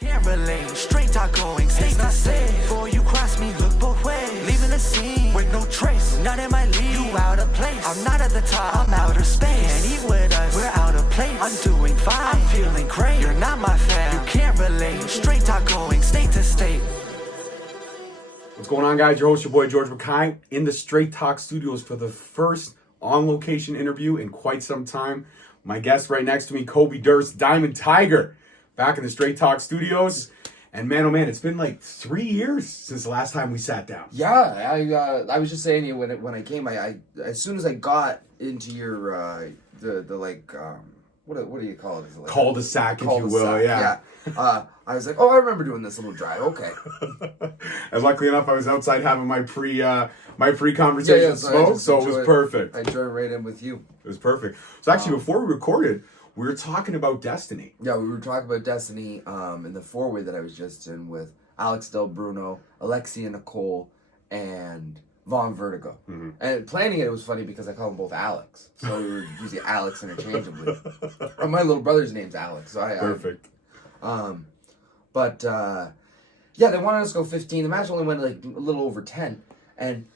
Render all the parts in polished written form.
Can't relate, straight talk going, safe not safe. Before you cross me, look both ways. Leaving the scene with no trace, none in my league. You out of place, I'm not at the top, I'm outer space. Can't eat with us, we're out of place. I'm doing fine, I'm feeling great. You're not my fan, you can't relate. Straight talk going, state to state. What's going on, guys? Your host, your boy George McKay, in the Straight Talk Studios for the first on-location interview in quite some time. My guest right next to me, Kobe Durst, Diamond Tiger, back in the Straight Talk Studios. And man, oh man, it's been like 3 years since the last time we sat down. Yeah, I was just saying to you when I came, I as soon as I got into your what do you call it? Like Cul-de-sac, if you will, yeah. I was like, oh, I remember doing this little drive. Okay. And luckily enough, I was outside having my pre-conversation smoke, so it was perfect. I joined right in with you. It was perfect. So actually, before we recorded, we were talking about Destiny. Yeah, we were talking about Destiny in the four-way that I was just in with Alex Del Bruno, Alexia Nicole, and Von Vertigo. Mm-hmm. And planning it was funny because I call them both Alex. So we were using Alex interchangeably. My little brother's name's Alex. So Perfect. Yeah, they wanted us to go 15. The match only went like a little over 10. And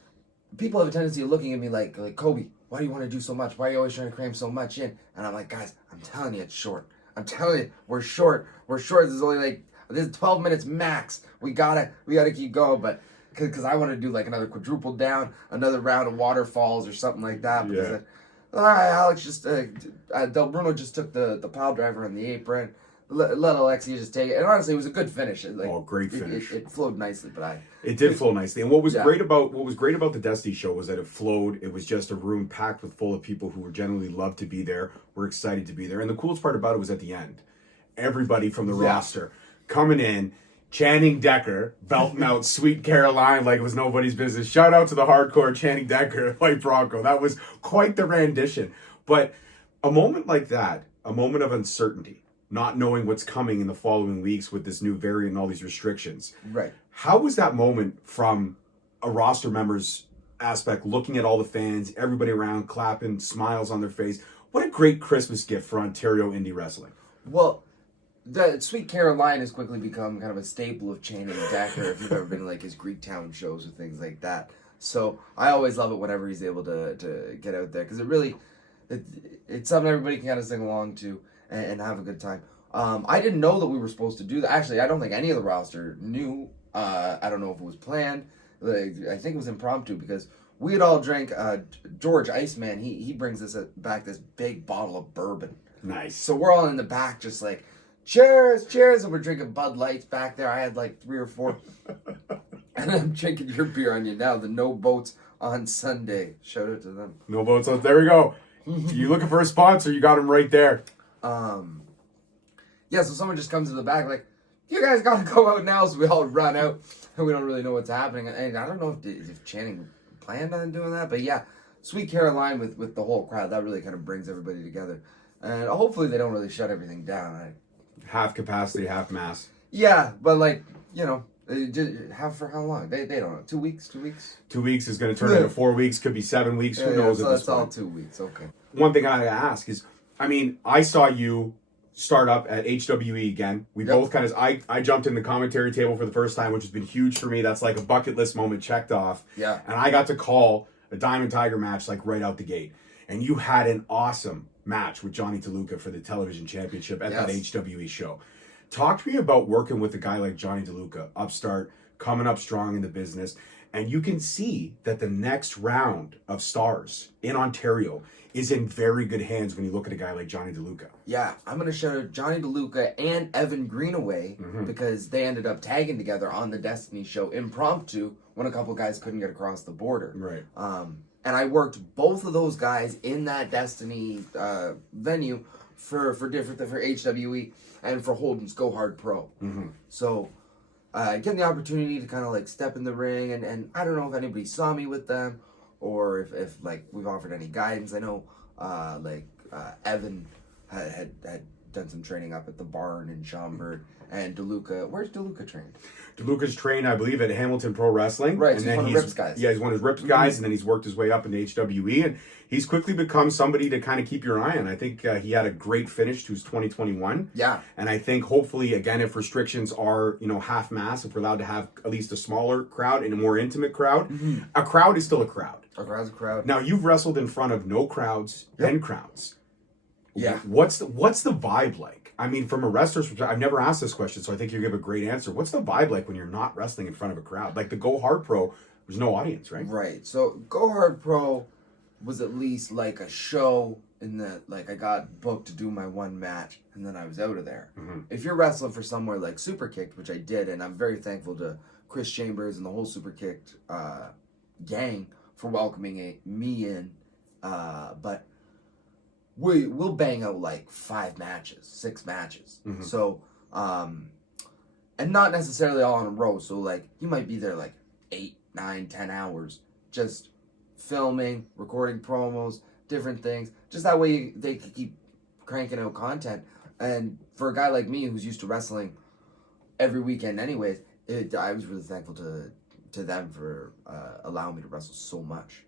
people have a tendency of looking at me like Kobe, why do you want to do so much? Why are you always trying to cram so much in? And I'm like, guys, I'm telling you, it's short. I'm telling you, we're short. This is 12 minutes max. We gotta keep going. But because I want to do like another quadruple down, another round of waterfalls or something like that. Because Alex just Del Bruno just took the pile driver on the apron. Let Alexia just take it, and honestly, it was a good finish. Great finish. It flowed nicely, It did flow nicely. And what was great about the Destiny show was that it flowed. It was just a room packed with full of people who were genuinely loved to be there, were excited to be there. And the coolest part about it was at the end, everybody from the roster coming in, Channing Decker, belting out Sweet Caroline like it was nobody's business. Shout out to the hardcore Channing Decker, White Bronco. That was quite the rendition. But a moment like that, a moment of uncertainty, not knowing what's coming in the following weeks with this new variant and all these restrictions. Right. How was that moment from a roster member's aspect, looking at all the fans, everybody around, clapping, smiles on their face? What a great Christmas gift for Ontario indie wrestling. Well, the Sweet Caroline has quickly become kind of a staple of Channing Decker if you've ever been to like his Greek Town shows or things like that. So I always love it whenever he's able to get out there because it's something everybody can kind of sing along to and have a good time. I didn't know that we were supposed to do that. Actually, I don't think any of the roster knew. I don't know if it was planned. I think it was impromptu because we had all drank. George Iceman, he brings us back this big bottle of bourbon. Nice. So we're all in the back just like, cheers, cheers, and we're drinking Bud Lights back there. I had like 3 or 4. And I'm drinking your beer on you now, the No Boats on Sunday. Shout out to them. No Boats on, there we go. You looking for a sponsor, you got him right there. So someone just comes to the back like, you guys gotta go out now, so we all run out, and we don't really know what's happening. And I don't know if Channing planned on doing that, but yeah, Sweet Caroline with the whole crowd, that really kind of brings everybody together. And hopefully they don't really shut everything down. Half capacity, half mass. Yeah, but half for how long? They don't know. 2 weeks? 2 weeks is going to turn into 4 weeks, could be 7 weeks, who knows so at this that's all point. 2 weeks, okay. One thing I ask is, I saw you start up at HWE again. We both kind of, I jumped in the commentary table for the first time, which has been huge for me. That's like a bucket list moment checked off. Yeah. And I got to call a Diamond Tiger match like right out the gate. And you had an awesome match with Johnny DeLuca for the television championship at that HWE show. Talk to me about working with a guy like Johnny DeLuca, upstart, coming up strong in the business. And you can see that the next round of stars in Ontario is in very good hands when you look at a guy like Johnny DeLuca. Yeah, I'm going to shout out Johnny DeLuca and Evan Greenaway because they ended up tagging together on the Destiny show impromptu when a couple guys couldn't get across the border. Right. And I worked both of those guys in that Destiny venue for HWE and for Holden's Go Hard Pro. Mm-hmm. So getting the opportunity to kind of like step in the ring and I don't know if anybody saw me with them or if like we've offered any guidance. I know Evan had done some training up at the barn in Schaumburg. And DeLuca, where's DeLuca trained? DeLuca's trained, I believe, at Hamilton Pro Wrestling. Right, and so then he's one of Rip's guys. Yeah, he's one of Rip's guys, and then he's worked his way up in the HWE, and he's quickly become somebody to kind of keep your eye on. I think he had a great finish to his 2021. Yeah. And I think hopefully, again, if restrictions are, half mass, if we're allowed to have at least a smaller crowd and a more intimate crowd, a crowd is still a crowd. A crowd's a crowd. Now, you've wrestled in front of no crowds and crowds. Yeah. What's the vibe like? I mean, from a wrestler's perspective, I've never asked this question, so I think you give a great answer. What's the vibe like when you're not wrestling in front of a crowd? Like the Go Hard Pro, there's no audience, right? Right. So Go Hard Pro was at least like a show in that, like, I got booked to do my one match and then I was out of there. If you're wrestling for somewhere like Super Kicked, which I did, and I'm very thankful to Chris Chambers and the whole Super Kicked gang for welcoming me in, but we'll bang out like 5 matches, 6 matches. So, and not necessarily all in a row. So like you might be there like 8, 9, 10 hours just filming, recording promos, different things. Just that way they can keep cranking out content. And for a guy like me who's used to wrestling every weekend anyways, I was really thankful to them for allowing me to wrestle so much.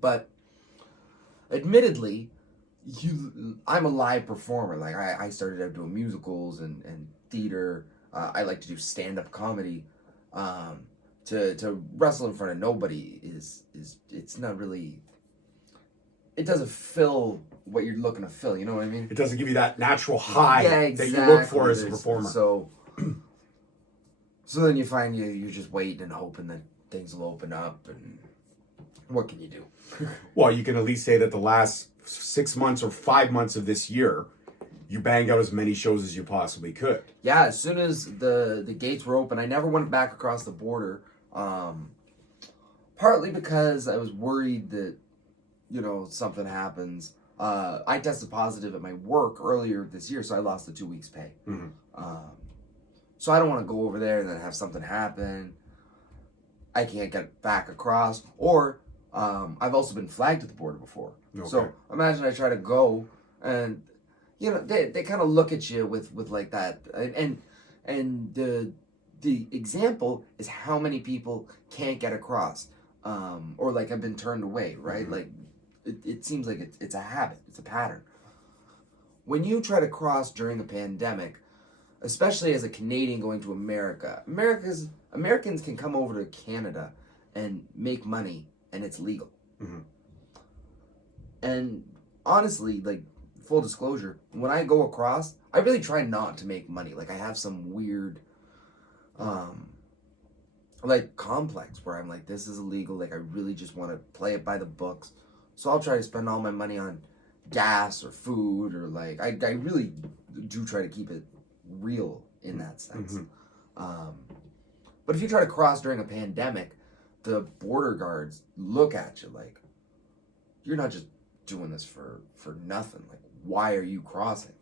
But admittedly, I'm a live performer. Like I started out doing musicals and theater. I like to do stand-up comedy. To wrestle in front of nobody is it's not really. It doesn't fill what you're looking to fill. You know what I mean? It doesn't give you that natural high that you look for as a performer. So then you find you're just waiting and hoping that things will open up. And what can you do? Well, you can at least say that the last 6 months or 5 months of this year, you banged out as many shows as you possibly could. Yeah, as soon as the gates were open, I never went back across the border. Partly because I was worried that, something happens. I tested positive at my work earlier this year, so I lost the 2 weeks' pay. So I don't want to go over there and then have something happen. I can't get back across. Or I've also been flagged at the border before. Okay. So imagine I try to go and, they kind of look at you with like that. And the example is how many people can't get across or like have been turned away, right? Like it seems like it's a habit. It's a pattern. When you try to cross during a pandemic, especially as a Canadian going to America, Americans can come over to Canada and make money, and it's legal. And honestly, like, full disclosure, when I go across, I really try not to make money. Like, I have some weird, complex where I'm like, this is illegal. Like, I really just want to play it by the books. So I'll try to spend all my money on gas or food or, like, I really do try to keep it real in that sense. But if you try to cross during a pandemic, the border guards look at you like, you're not just doing this for nothing. Like, why are you crossing?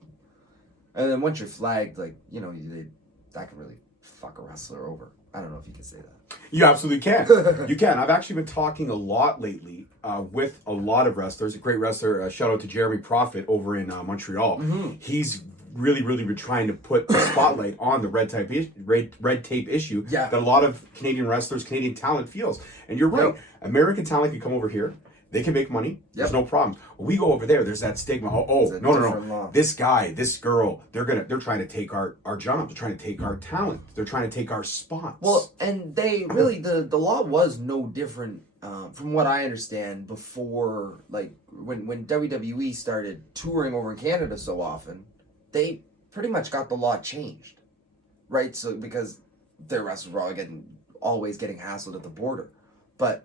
And then once you're flagged, like, that can really fuck a wrestler over. I don't know if you can say that. You absolutely can. You can. I've actually been talking a lot lately with a lot of wrestlers. A great wrestler, shout out to Jeremy Prophet over in Montreal. He's really been trying to put the spotlight on the red tape issue that a lot of Canadian wrestlers, Canadian talent feels. And you're right. American talent can come over here. They can make money. There's no problem. When we go over there, there's that stigma. No. This guy, this girl, they're trying to take our jobs. They're trying to take our talent. They're trying to take our spots. Well, and they really, the law was no different from what I understand before, like, when WWE started touring over in Canada so often, they pretty much got the law changed, right? So, because their wrestlers were always getting hassled at the border. But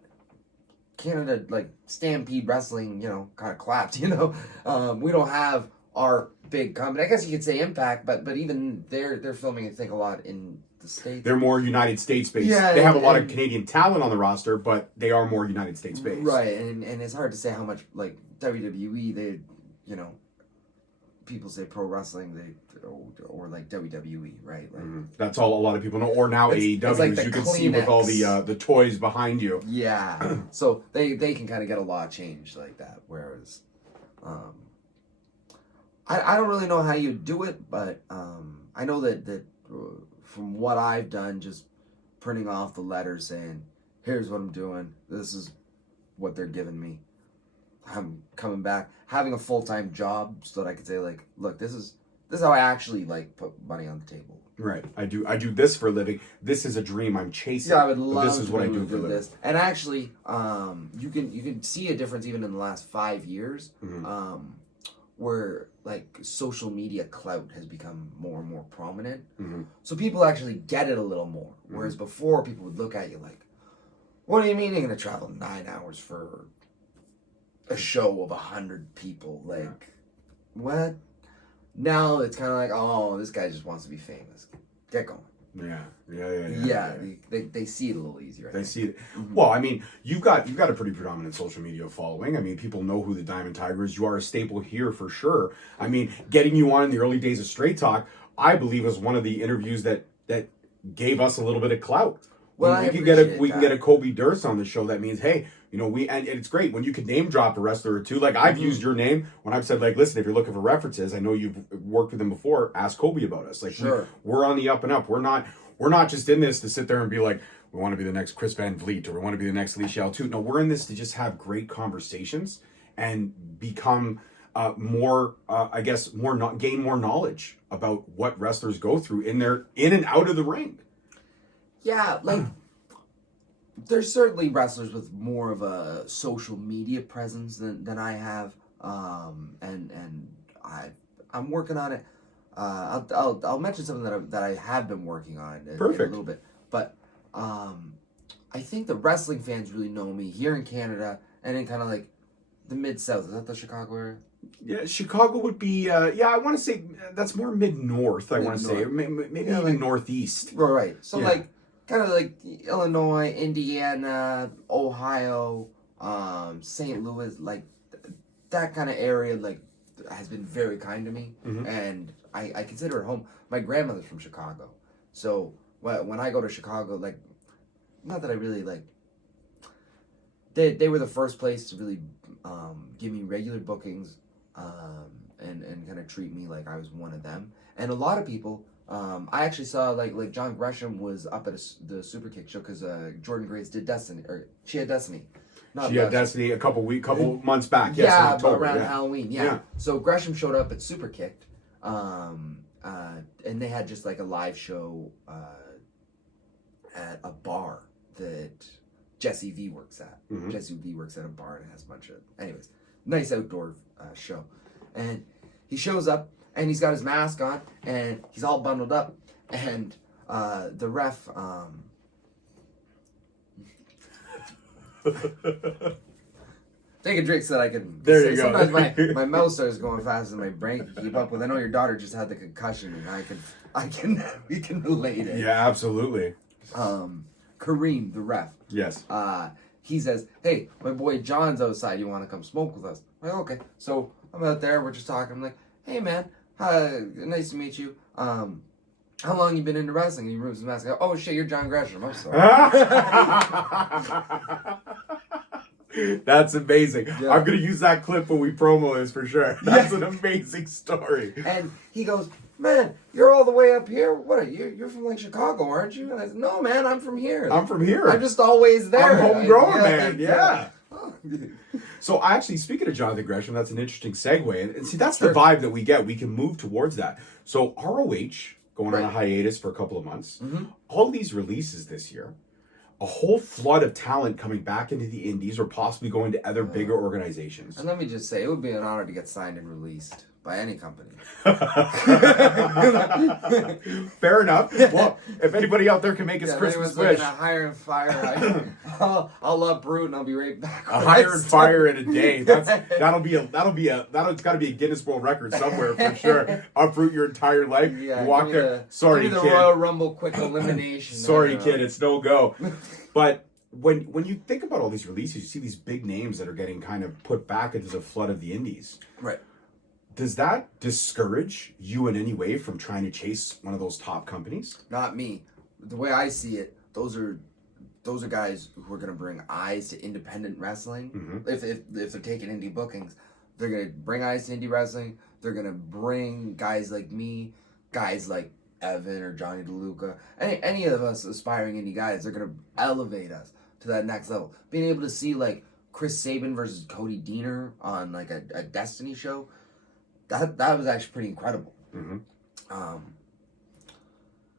Canada, like, Stampede Wrestling, kind of clapped, we don't have our big company. I guess you could say Impact, but even they're filming, I think, a lot in the States. They're more United States based. Yeah, they have a lot of Canadian talent on the roster, but they are more United States based. Right, and it's hard to say how much, like, WWE, they, people say pro wrestling, or like WWE, right? Like, that's all a lot of people know. Or now AEW, like as you can see with all the toys behind you. Yeah, so they can kind of get a law changed like that. Whereas, I don't really know how you do it, but I know that from what I've done, just printing off the letters saying, here's what I'm doing, this is what they're giving me, I'm coming back, having a full-time job so that I could say, like, look, this is how I actually, like, put money on the table. Right. I do this for a living. This is a dream I'm chasing. Yeah, I would love this is what I do for a living. this. And actually, you can see a difference even in the last 5 years, where like social media clout has become more and more prominent. So people actually get it a little more. Whereas before, people would look at you like, "What do you mean you're gonna travel 9 hours for a show of 100 people?" Like, what? Now it's kind of like, oh, this guy just wants to be famous. Get going. Yeah. They see it a little easier. They see it. Well, I mean, you've got a pretty predominant social media following. I mean, people know who the Diamond Tiger is. You are a staple here for sure. I mean, getting you on in the early days of Straight Talk, I believe, was one of the interviews that gave us a little bit of clout. Well, we can get a Kobe Durst on the show. That means, hey, you know, and it's great when you can name drop a wrestler or two. Like I've used your name when I've said, like, listen, if you're looking for references, I know you've worked with him before. Ask Kobe about us. Like, sure. we're on the up and up. We're not just in this to sit there and be like, we want to be the next Chris Van Vliet or we want to be the next Lee Shao too. No, we're in this to just have great conversations and become gain more knowledge about what wrestlers go through in and out of the ring. Yeah, like there's certainly wrestlers with more of a social media presence than I have, and I'm working on it. I'll mention something that I have been working on in a little bit, but I think the wrestling fans really know me here in Canada and in kind of like the Mid-South. Is that the Chicago area? Yeah, Chicago would be, I want to say that's more mid-north, I want to say. Maybe even like, northeast. Right. So, like, kind of like Illinois, Indiana, Ohio, St. Louis, like, that kind of area, like, has been very kind to me. And I consider it home. My grandmother's from Chicago. So, when I go to Chicago, like, not that I really, like, they were the first place to really give me regular bookings and kind of treat me like I was one of them. And a lot of people, I actually saw like John Gresham was up at the Super Kick show because Jordan Grace did Destiny, or she had Destiny. She had Destiny a couple months back. Yes, yeah, October, around Halloween. Yeah. So Gresham showed up at Super Kicked, and they had just like a live show at a bar that Jesse V works at. Jesse V works at a bar and has a bunch of, anyways, nice outdoor show. And he shows up and he's got his mask on and he's all bundled up. And the ref, take a drink so that I can. There you go. Sometimes my mouth starts going faster than my brain can keep up with. I know your daughter just had the concussion and we can relate it. Yeah, absolutely. Kareem, the ref. Yes. He says, "Hey, my boy John's outside. You want to come smoke with us?" I'm like, okay. So I'm out there. We're just talking. I'm like, "Hey, man, nice to meet you. How long you been into wrestling?" And he removes his mask. I go, "Oh shit, you're John Gresham. I'm sorry." That's amazing. Yeah. I'm gonna use that clip when we promo this for sure. That's an amazing story. And he goes, "Man, you're all the way up here. What are you? You're from like Chicago, aren't you?" And I said, "No, man, I'm from here. I'm from here. I'm just always there. I'm homegrown, man. Yeah." Oh. So actually, speaking of Jonathan Gresham, that's an interesting segue. And see, that's the vibe that we get. We can move towards that. So ROH going on a hiatus for a couple of months. All these releases this year, a whole flood of talent coming back into the indies or possibly going to other bigger organizations. And let me just say, it would be an honor to get signed and released by any company. Fair enough. Well, if anybody out there can make us Christmas wish, looking to hire and fire, I'll uproot and I'll be right back. A hire and fire in a day. That'll got to be a Guinness World Record somewhere for sure. Uproot your entire life. Yeah, walk there. Sorry, give me kid. The Royal Rumble quick elimination. Sorry, kid. It's no go. But when you think about all these releases, you see these big names that are getting kind of put back into the flood of the indies. Right. Does that discourage you in any way from trying to chase one of those top companies? Not me. The way I see it, those are guys who are going to bring eyes to independent wrestling. If they're taking indie bookings, they're going to bring eyes to indie wrestling. They're gonna bring guys like me, guys like Evan or Johnny DeLuca, any of us aspiring indie guys. They're gonna elevate us to that next level. Being able to see like Chris Sabin versus Cody Deaner on like a Destiny show, that was actually pretty incredible.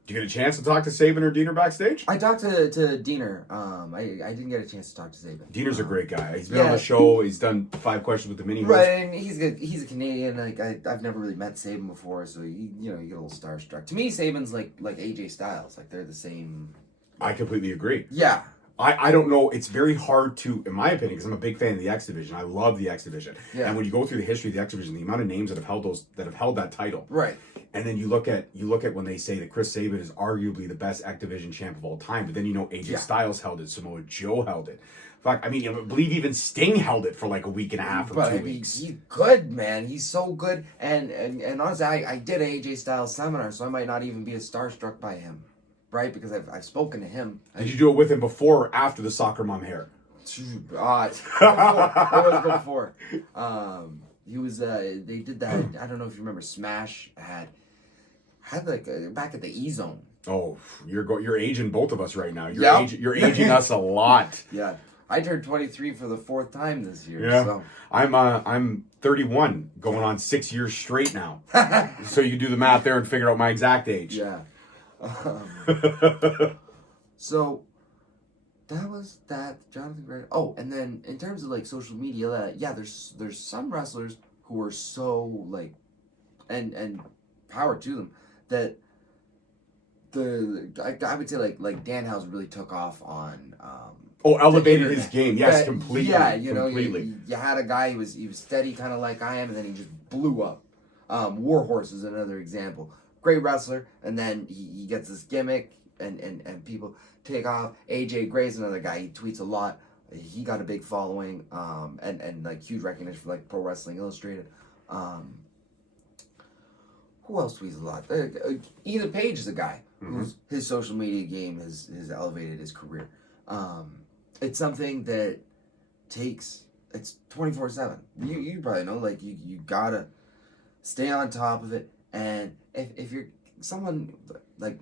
Did you get a chance to talk to Sabin or Diener backstage? I talked to Diener. I didn't get a chance to talk to Sabin. Diener's a great guy. He's been on the show. He's done 5 questions with the mini host. Right, and he's a Canadian. Like I've never really met Sabin before, so you get a little starstruck. To me, Sabin's like AJ Styles. Like they're the same. I completely agree. Yeah. I don't know. It's very hard to, in my opinion, because I'm a big fan of the X Division. I love the X Division. Yeah. And when you go through the history of the X Division, the amount of names that have held that title. Right. And then you look at when they say that Chris Sabin is arguably the best X Division champ of all time, but then AJ Styles held it, Samoa Joe held it. Fuck, I believe even Sting held it for like a week and a half or 2 weeks. He's good, man. He's so good. And honestly, I did an AJ Styles seminar, so I might not even be as starstruck by him, right? Because I've spoken to him. Did you do it with him before or after the soccer mom hair? It was before. He was. They did that. I don't know if you remember. Smash had like back at the E Zone. Oh, you're aging both of us right now. You're aging us a lot. Yeah, I turned 23 for the 4th time this year. Yeah, so. I'm 31, going on 6 years straight now. So you do the math there and figure out my exact age. Yeah. So that was that Jonathan Gray. Oh, and then in terms of like social media, there's some wrestlers who are so like, and power to them, that I would say like Danhausen really took off on. Elevated his game, yes, completely. Yeah, completely. You had a guy who was steady, kind of like I am, and then he just blew up. Warhorse is another example. Great wrestler, and then he gets this gimmick, and people take off. AJ Gray's another guy. He tweets a lot. He got a big following, and like huge recognition for like Pro Wrestling Illustrated. Who else tweets a lot? Ethan Page is a guy whose his social media game has elevated his career. It's something that it's 24/7. You probably know, like you gotta stay on top of it, and if you're someone like,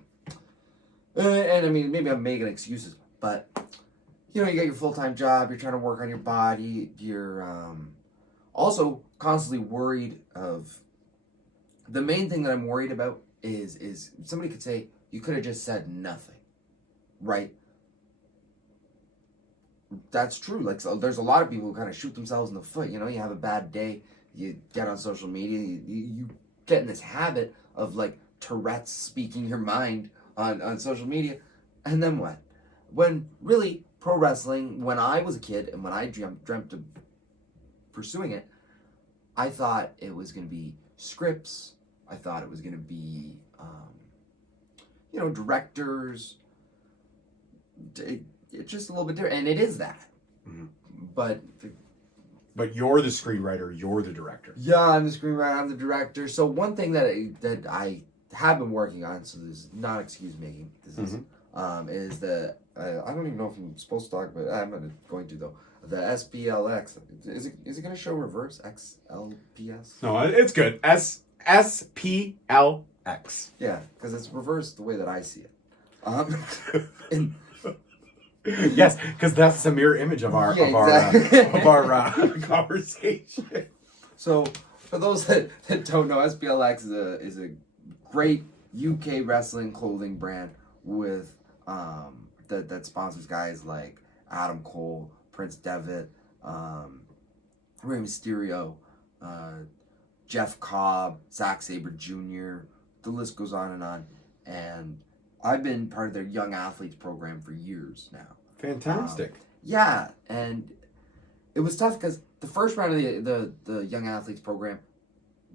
and maybe I'm making excuses, but you got your full-time job, you're trying to work on your body, you're also constantly worried of. The main thing that I'm worried about is somebody could say, you could have just said nothing, right? That's true. Like, so there's a lot of people who kind of shoot themselves in the foot. You have a bad day, you get on social media, you get in this habit of like Tourette's speaking your mind on social media, and then what? When really pro wrestling, when I was a kid and when I dreamt of pursuing it, I thought it was going to be scripts. I thought it was going to be, directors. It's just a little bit different, and it is that. Mm-hmm. But you're the screenwriter. You're the director. Yeah, I'm the screenwriter. I'm the director. So one thing that I have been working on, so this is not excuse making. This is the I don't even know if I'm supposed to talk about it. I'm not going to though. The SPLX. Is it going to show reverse XLPS? No, it's good. SPLX. Yeah, because it's reversed the way that I see it. Yes, because that's the mirror image of our conversation. So, for those that don't know, SPLX is a great UK wrestling clothing brand with that sponsors guys like Adam Cole, Prince Devitt, Rey Mysterio, Jeff Cobb, Zack Sabre Jr. The list goes on and on. And I've been part of their young athletes program for years now. Fantastic. Yeah, and it was tough because the first round of the young athletes program,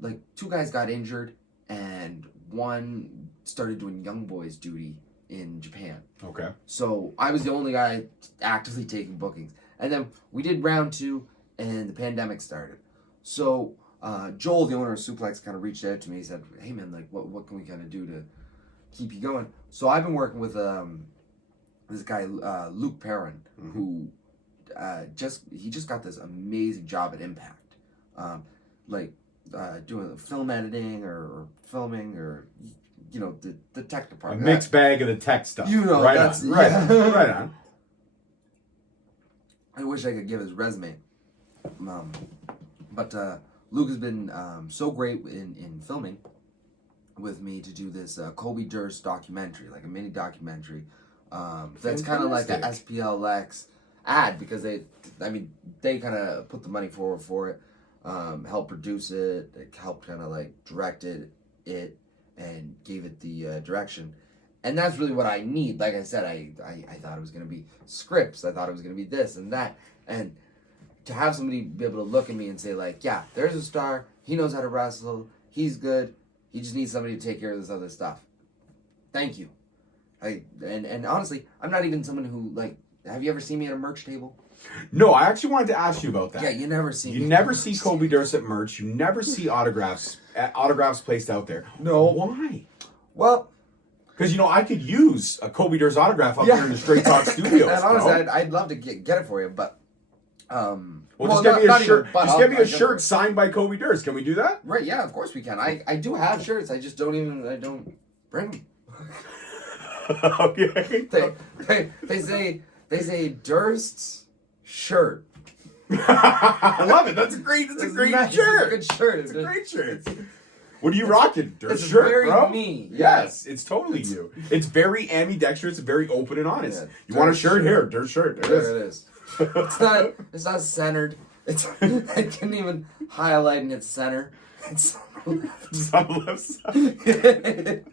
like 2 guys got injured and one started doing young boys duty in Japan. Okay. So I was the only guy actively taking bookings. And then we did round 2 and the pandemic started. So Joel, the owner of Suplex, kind of reached out to me. He said, hey man, like what can we kind of do to keep you going? So I've been working with this guy, Luke Perrin, who just got this amazing job at Impact. doing film editing or filming or the tech A department. mixed bag of the tech stuff. Right that's on. Right on. Right on. I wish I could give his resume. But Luke has been so great in filming with me to do this Kobe Durst documentary, like a mini documentary. That's kind of like a SPLX ad because they kind of put the money forward for it, helped produce it, helped kind of like direct it, and gave it the direction. And that's really what I need. Like I said, I thought it was going to be scripts. I thought it was going to be this and that. And to have somebody be able to look at me and say, like, yeah, there's a star. He knows how to wrestle. He's good. He just needs somebody to take care of this other stuff. Thank you. And honestly, I'm not even someone who, like, have you ever seen me at a merch table? No, I actually wanted to ask you about that. Yeah, you never see me. You never see Kobe Durst at merch. You never see autographs placed out there. No. Why? Well, because, I could use a Kobe Durst autograph up here in the Straight Talk Studios. And honestly, I'd love to get it for you, but... just get me a shirt. Just get me a shirt signed by Kobe Durst. Can we do that? Right, yeah, of course we can. I do have shirts. I just don't bring them. Okay. They say Durst's shirt. I love it. That's a great shirt. It's a good shirt. It's a great shirt. What are you rocking? Durst It's shirt, very bro? me. Yes, it's totally you. It's very ambidextrous, very open and honest. Yeah, you want a shirt? shirt. Here, Durst shirt. There it is. It's not centered. I can't even highlight in its center. It's on the left side.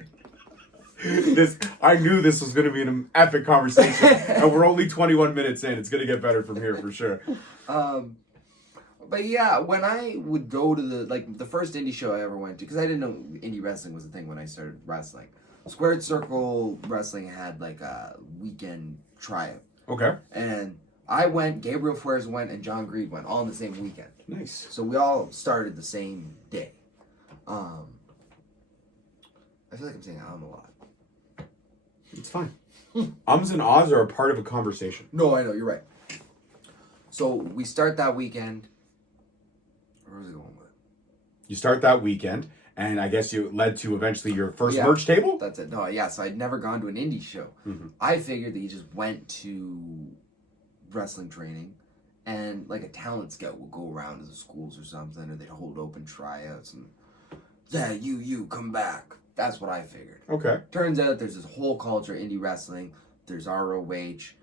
I knew this was going to be an epic conversation, and we're only 21 minutes in. It's going to get better from here for sure. But yeah, when I would go to the first indie show I ever went to, because I didn't know indie wrestling was a thing when I started wrestling. Squared Circle Wrestling had like a weekend tryout. Okay. And I went, Gabriel Fuerza went, and John Greed went all in the same weekend. Nice. So we all started the same day. I feel like I'm saying a lot. It's fine. Ums and ahs are a part of a conversation. No, I know, you're right. So we start that weekend. Where was I going with it? You start that weekend, and I guess you led to eventually your first merch table? That's it. No, yeah, so I'd never gone to an indie show. Mm-hmm. I figured that you just went to wrestling training, and like a talent scout would go around to the schools or something, or they'd hold open tryouts, and yeah, you come back. That's what I figured. Okay. Turns out there's this whole culture, indie wrestling. There's ROH.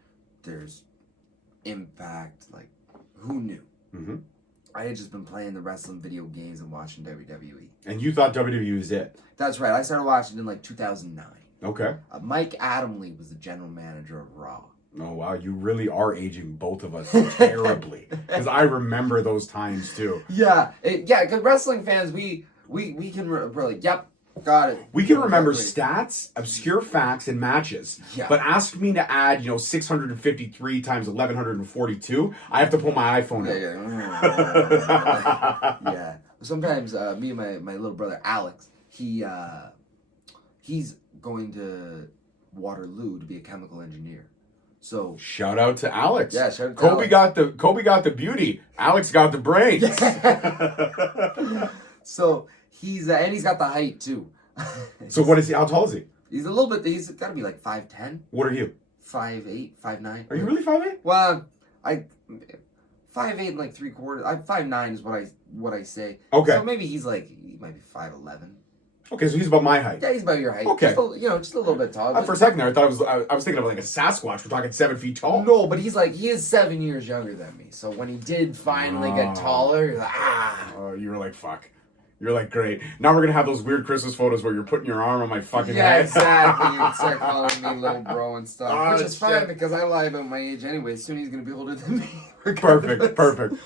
There's Impact. Like, who knew? Mm-hmm. I had just been playing the wrestling video games and watching WWE. And you thought WWE was it? That's right. I started watching in like 2009. Okay. Mike Adamle was the general manager of Raw. Oh, wow. You really are aging both of us terribly. Because I remember those times, too. Yeah. Because wrestling fans, we can really, yep, got it. We can remember stats, obscure facts, and matches. Yeah. But ask me to add, 653 times 1142, I have to pull my iPhone out. Yeah. Sometimes me and my little brother Alex, he's going to Waterloo to be a chemical engineer. So shout out to Alex. Yeah, shout out to Kobe Alex. Kobe got the beauty. Alex got the brains. So he's got the height too. So what is he? How tall is he? He's a little bit. He's got to be like 5'10". What are you? 5'8", 5'9". Are you really 5'8"? Well, 5'8" and like 3/4. 5'9" is what I say. Okay. So maybe he might be 5'11". Okay, so he's about my height. Yeah, he's about your height. Okay. Just a little bit tall. For a second there, I thought I was thinking of like a Sasquatch. We're talking 7 feet tall. No, but he is 7 years younger than me. So when he did finally get taller, he's like, Oh, you were like, fuck. You're like, great. Now we're going to have those weird Christmas photos where you're putting your arm on my fucking head. Yeah, exactly. You start calling me little bro and stuff. Oh, which is fine shit. because I lie about my age anyway. Soon he's going to be older than me. Perfect.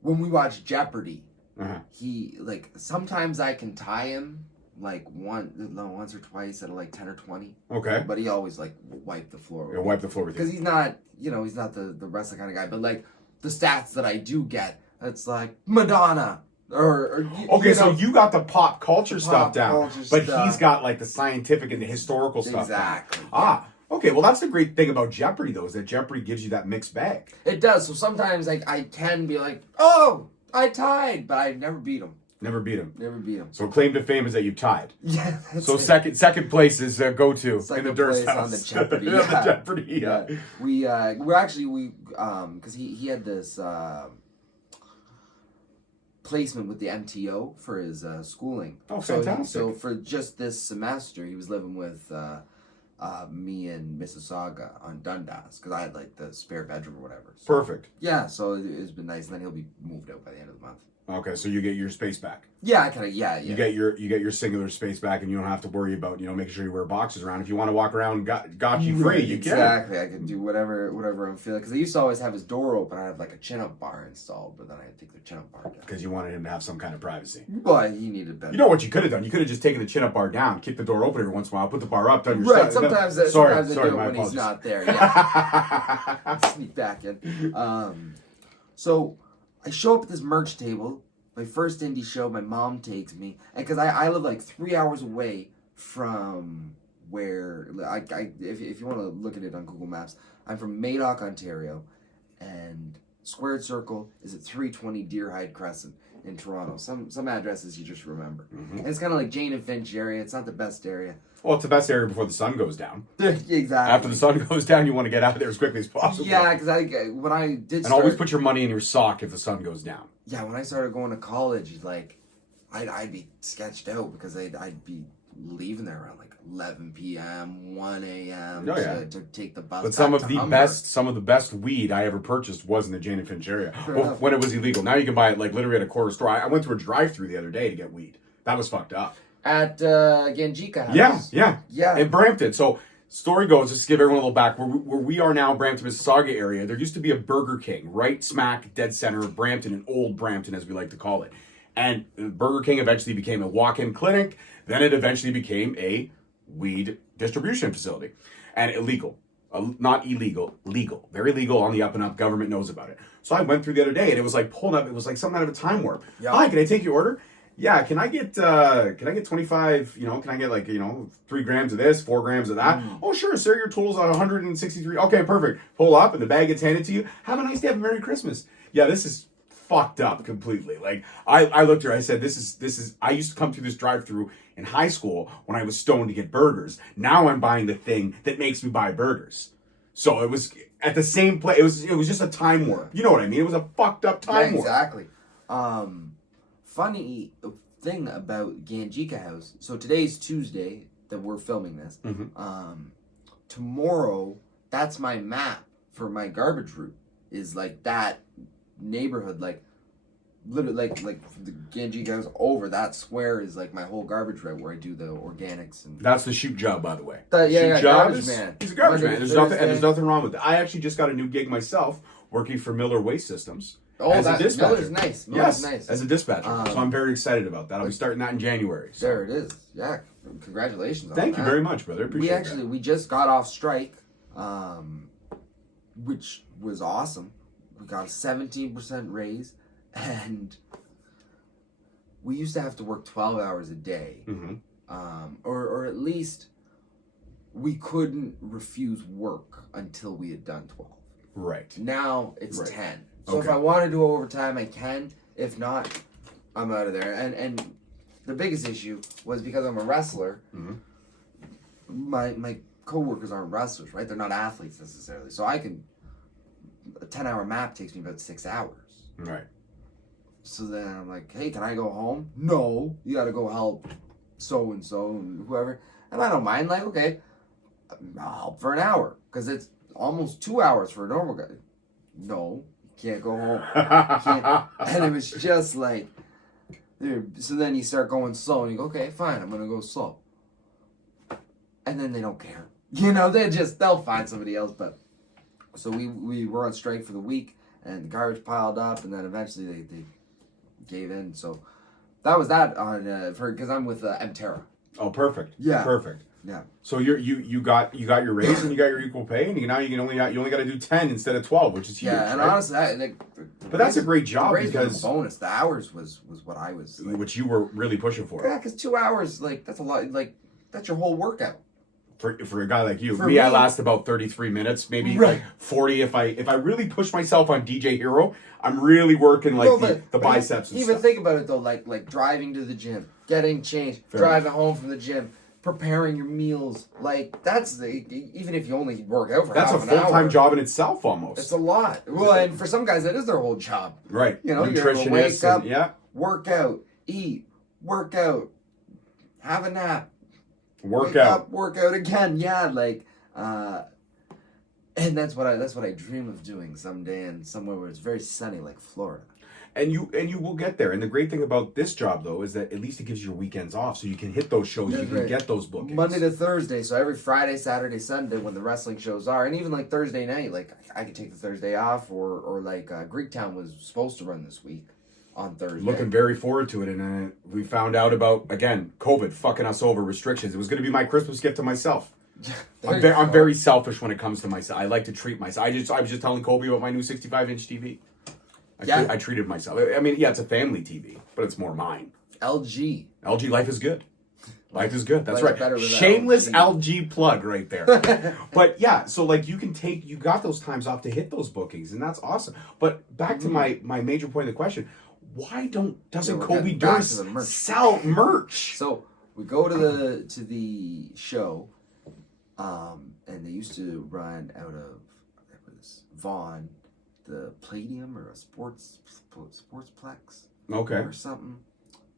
When we watch Jeopardy, uh-huh. he, like, sometimes I can tie him, like, once or twice at, like, 10 or 20. Okay. But he always, like, wipe the floor with Yeah, wipe the floor with you. because he's not the wrestling kind of guy. But, like, the stats that I do get, it's like Madonna. So you got the pop culture stuff down, but stuff. he's got like the scientific and the historical stuff. Exactly. Down. Okay. Well, that's the great thing about Jeopardy, though, is that Jeopardy gives you that mixed bag. It does. So sometimes, like, I can be like, oh, I tied, but I never beat him. Never beat him. Never beat him. So claim to fame is that you've tied. Yeah. So second place is go-to in the Durst place house. on the Jeopardy. On the Jeopardy, yeah. We actually because he had this placement with the MTO for his schooling. Oh, fantastic! So for just this semester, he was living with me in Mississauga on Dundas because I had like the spare bedroom or whatever. So, Perfect. yeah, so it's been nice, and then he'll be moved out by the end of the month. Okay, so you get your space back. Yeah, I kind of You get your singular space back, and you don't have to worry about making sure you wear boxes around. If you want to walk around gotcha free, you can. Exactly, I can do whatever I'm feeling. Because I used to always have his door open. I had like a chin-up bar installed, but then I had to take the chin-up bar down. Because you wanted him to have some kind of privacy. But he needed better. You know what you could have done? You could have just taken the chin-up bar down, keep the door open every once in a while, put the bar up, done your right. stuff. Sometimes I do it when he's not there. Yeah, sneak back in. So I show up at this merch table. My first indie show, my mom takes me, and because I live like 3 hours away from where if you want to look at it on Google Maps, I'm from Madoc, Ontario, and Squared Circle is at 320 Deerhide Crescent in Toronto. Some addresses you just remember. Mm-hmm. And it's kind of like Jane and Finch area. It's not the best area. Well, it's the best area before the sun goes down. Exactly. After the sun goes down, you want to get out of there as quickly as possible. Yeah, because when I did always put your money in your sock if the sun goes down. Yeah, when I started going to college, like, I'd be sketched out because I'd be leaving there around like 11 p.m., 1 a.m. To take the bus. But some of the best weed I ever purchased was in the Jane and Finch area when it was illegal. Now you can buy it like literally at a corner store. I went to a drive-through the other day to get weed. That was fucked up. At Ganjika House. Yeah. In Brampton. So story goes, just to give everyone a little back, where we are now, Brampton, Mississauga area, there used to be a Burger King, right smack dead center of Brampton, and old Brampton as we like to call it. And Burger King eventually became a walk-in clinic. Then it eventually became a weed distribution facility. And illegal. Not illegal, legal. Very legal, on the up and up. Government knows about it. So I went through the other day, and it was like pulling up. It was like something out of a time warp. Yep. Hi, can I take your order? Yeah, can I get 25, can I get 3 grams of this, 4 grams of that? Oh, sure, sir, your total's at 163. Okay, perfect. Pull up, and the bag gets handed to you. Have a nice day, have a Merry Christmas. Yeah, this is fucked up completely. Like, I looked at her, I said, this is, I used to come through this drive-through in high school when I was stoned to get burgers. Now I'm buying the thing that makes me buy burgers. So it was at the same place. It was just a time warp. You know what I mean? It was a fucked up time warp. Exactly. Funny thing about Ganjika House. So today's Tuesday that we're filming this. Mm-hmm. Tomorrow, that's my map for my garbage route. Is like that neighborhood, like literally, like the Ganjika House over that square is like my whole garbage route where I do the organics and. That's the shoot job, by the way. Garbage man. He's a garbage man. There's nothing wrong with it. I actually just got a new gig myself, working for Miller Waste Systems. As a dispatcher. Miller's nice. Miller's nice. As a dispatcher. So I'm very excited about that. I'll be starting that in January. So. There it is. Yeah. Congratulations on that. Thank you very much, brother. Appreciate it. We just got off strike, which was awesome. We got a 17% raise, and we used to have to work 12 hours a day. Mm-hmm. Or at least we couldn't refuse work until we had done 12. Right. Now it's 10. So if I want to do overtime, I can. If not, I'm out of there. And the biggest issue was because I'm a wrestler, mm-hmm. my coworkers aren't wrestlers, right? They're not athletes necessarily. So a 10-hour map takes me about 6 hours. Right. So then I'm like, hey, can I go home? No, you got to go help so-and-so and whoever. And I don't mind, like, okay, I'll help for an hour because it's almost 2 hours for a normal guy. No. Can't go home. And it was just like, dude. So then you start going slow, and you go, okay, fine, I'm gonna go slow. And then they don't care, they'll find somebody else. But so we were on strike for the week, and the garbage piled up, and then eventually they gave in. So that was that on because I'm with Mterra. Oh, perfect. Yeah, perfect. Yeah. So you got your raise and you got your equal pay, and you only got to do 10 instead of 12, which is huge. Yeah, and right? honestly, but that's a great job because the bonus. The hours was what I was, which you were really pushing for. Yeah, because 2 hours, like that's a lot. Like that's your whole workout. For a guy like you. For Me, I me- last about 33 minutes, maybe Right. like 40 if I really push myself on DJ Hero. I'm really working like No, the but biceps and even stuff. think about it though, like driving to the gym, getting changed, driving home from the gym, preparing your meals. Like that's even if you only work out for That's a half an full-time hour, job in itself almost. it's a lot. Well, and for some guys that is their whole job. Right. You know, you're Nutritionist gonna wake up, and, yeah. work out, eat, work out, have a nap, Work wake out. up, work out again. Yeah, like and that's what I dream of doing someday, and somewhere where it's very sunny, like Florida. And you will get there. And the great thing about this job though is that at least it gives you your weekends off, so you can hit those shows, you That's can right. get those bookings. Monday to Thursday, so every Friday, Saturday, Sunday when the wrestling shows are, and even like Thursday night, like I could take the Thursday off, or like Greektown was supposed to run this week on Thursday. Looking very forward to it, and we found out about again COVID fucking us over, restrictions. It was going to be my Christmas gift to myself. I'm very selfish when it comes to myself. I like to treat myself. I was just telling Kobe about my new 65-inch TV. I treated myself. I mean, yeah, it's a family TV, but it's more mine. LG. LG, life is good. Life is good. That's Life's right. better with Shameless LG. LG plug right there. But yeah, so like you got those times off to hit those bookings, and that's awesome. But back to my major point of the question: why doesn't we're Kobe getting back to Durst the merch. sell merch? So we go to the show, and they used to run out of it was Vaughn, the Palladium or a Sportsplex Okay, or something.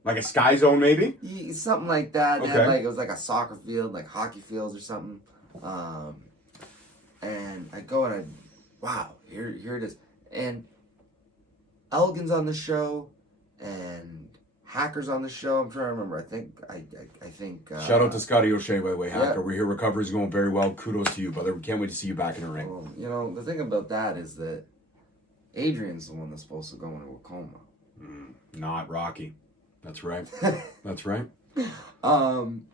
like a Sky Zone maybe. Yeah, something like that. They Okay. had it was like a soccer field, like hockey fields or something. And I go and wow, here it is. And Elgin's on the show, and Hacker's on the show. I'm trying to remember. I think. Shout out to Scotty O'Shea, by the way, Hacker. yeah. We're here. Recovery's going very well. Kudos to you, brother. We can't wait to see you back in the ring. Well, you know, the thing about that is that Adrian's the one that's supposed to go into a coma. Not Rocky. That's right. That's right. Um,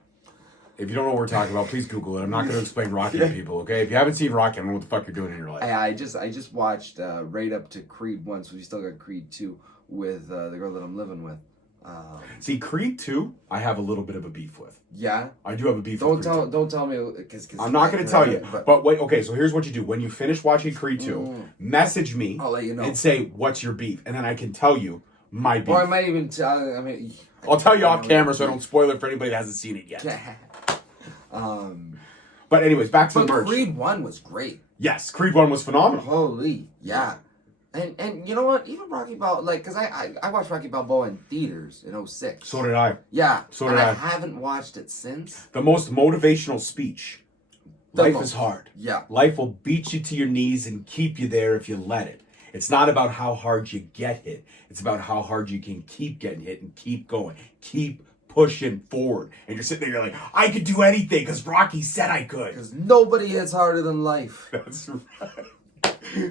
If you don't know what we're talking about, please Google it. I'm not going to explain Rocky to people, okay? If you haven't seen Rocky, I don't know what the fuck you're doing in your life. I just watched right up to Creed 1, so we still got Creed 2 with the girl that I'm living with. See, Creed 2, I have a little bit of a beef with. Yeah. I do have a beef with Creed 2. Don't tell me because I'm not going to tell you. But wait, okay, so here's what you do. When you finish watching Creed 2, message me I'll let you know. and say, what's your beef? And then I can tell you my beef. Or I might even tell. I mean, I'll tell you off camera so I don't spoil it for anybody that hasn't seen it yet. But anyways, back to the But merch. Creed 1 was great. Yes, Creed 1 was phenomenal. Holy, yeah. And you know what? Even Rocky Balboa, like, because I watched Rocky Balboa in theaters in 2006. So did I. Yeah. So and did I I. haven't watched it since. The most motivational speech. Life is hard. Yeah. Life will beat you to your knees and keep you there if you let it. It's not about how hard you get hit. It's about how hard you can keep getting hit and keep going. Keep pushing forward. And you're sitting there, you're like, I could do anything because Rocky said I could. Because nobody hits harder than life. That's right.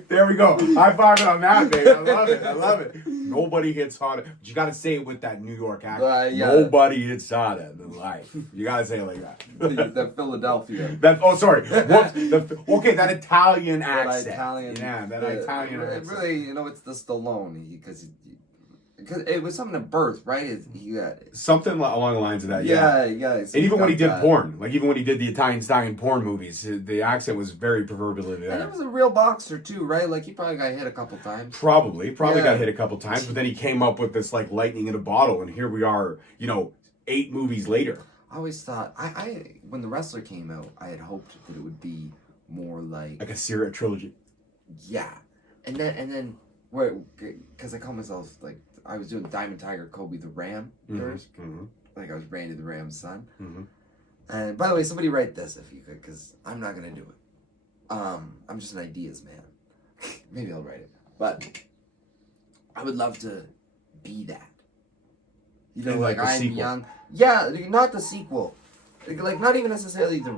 There we go. High five it on that, baby. I love it. I love it. Nobody hits harder. But you got to say it with that New York accent. Yeah. Nobody hits harder than life. You got to say it like that. The Philadelphia. Sorry. Okay, that Italian accent. Italian. Yeah, that Italian accent. Really, you know, it's the Stallone because it was something at birth, right? Something along the lines of that, yeah. And even when he did porn, like even when he did the Italian Stallion porn movies, the accent was very proverbially there. And he was a real boxer too, right? Like he probably got hit a couple times. Probably got hit a couple times, but then he came up with this like lightning in a bottle, and here we are, 8 movies later. I always thought I when The Wrestler came out, I had hoped that it would be more like Like a trilogy. yeah, and then where because I call myself like I was doing Diamond Tiger Kobe the Ram Durst, like I was Randy the Ram's son. And by the way, somebody write this if you could, because I'm not gonna do it. I'm just an ideas man. Maybe I'll write it, but I would love to be that. You know, like like the I'm sequel. young. Yeah, not the sequel. Like not even necessarily the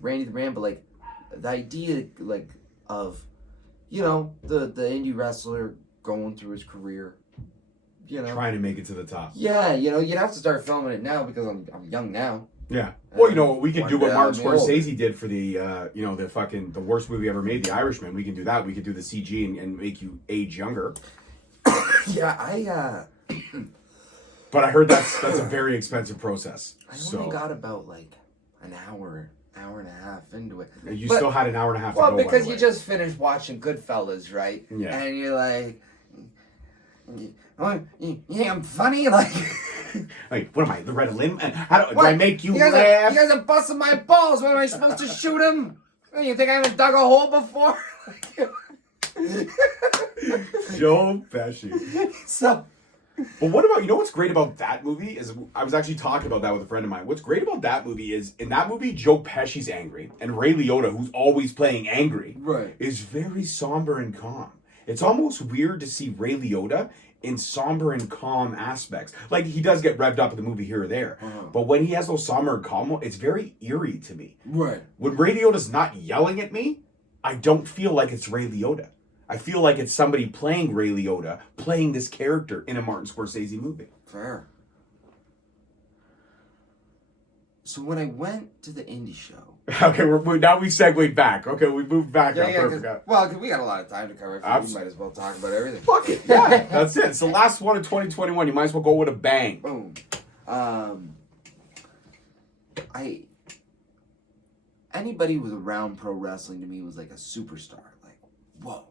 Randy the Ram, but like the idea like of, the indie wrestler going through his career. Trying to make it to the top. Yeah, you'd have to start filming it now because I'm young now. Yeah. Well, we could do what Martin One day I'll be Scorsese did for the, the worst movie ever made, The Irishman. We can do that. We could do the CG and make you age younger. Yeah, But I heard that's a very expensive process. I only got about like an hour hour and a half into it. You still had an hour and a half to Well, go, by because the you way. just finished watching Goodfellas, right? Yeah. And you're like, oh, yeah, I'm funny? Like, Like, what am I, Loretta Lynn? How do what? I make you guys laugh? you guys are busting my balls. What, am I supposed to shoot him? You think I haven't dug a hole before? Joe Pesci. So, But what about, you know what's great about that movie is, I was actually talking about that with a friend of mine. What's great about that movie is, in that movie, Joe Pesci's angry, and Ray Liotta, who's always playing angry, right, is very somber and calm. It's almost weird to see Ray Liotta in somber and calm aspects. Like, he does get revved up in the movie here or there, but when he has those somber and calm, it's very eerie to me. right. When Ray Liotta's not yelling at me, I don't feel like it's Ray Liotta. I feel like it's somebody playing Ray Liotta, playing this character in a Martin Scorsese movie. Fair. So when I went to the indie show... Okay, now we segued back. Okay, we moved back. Perfect. Well, cause we got a lot of time to cover. We might as well talk about everything. Fuck it. Yeah, that's it. It's the last one of 2021. You might as well go with a bang. Boom. Anybody who was around pro wrestling to me was like a superstar. Like, whoa.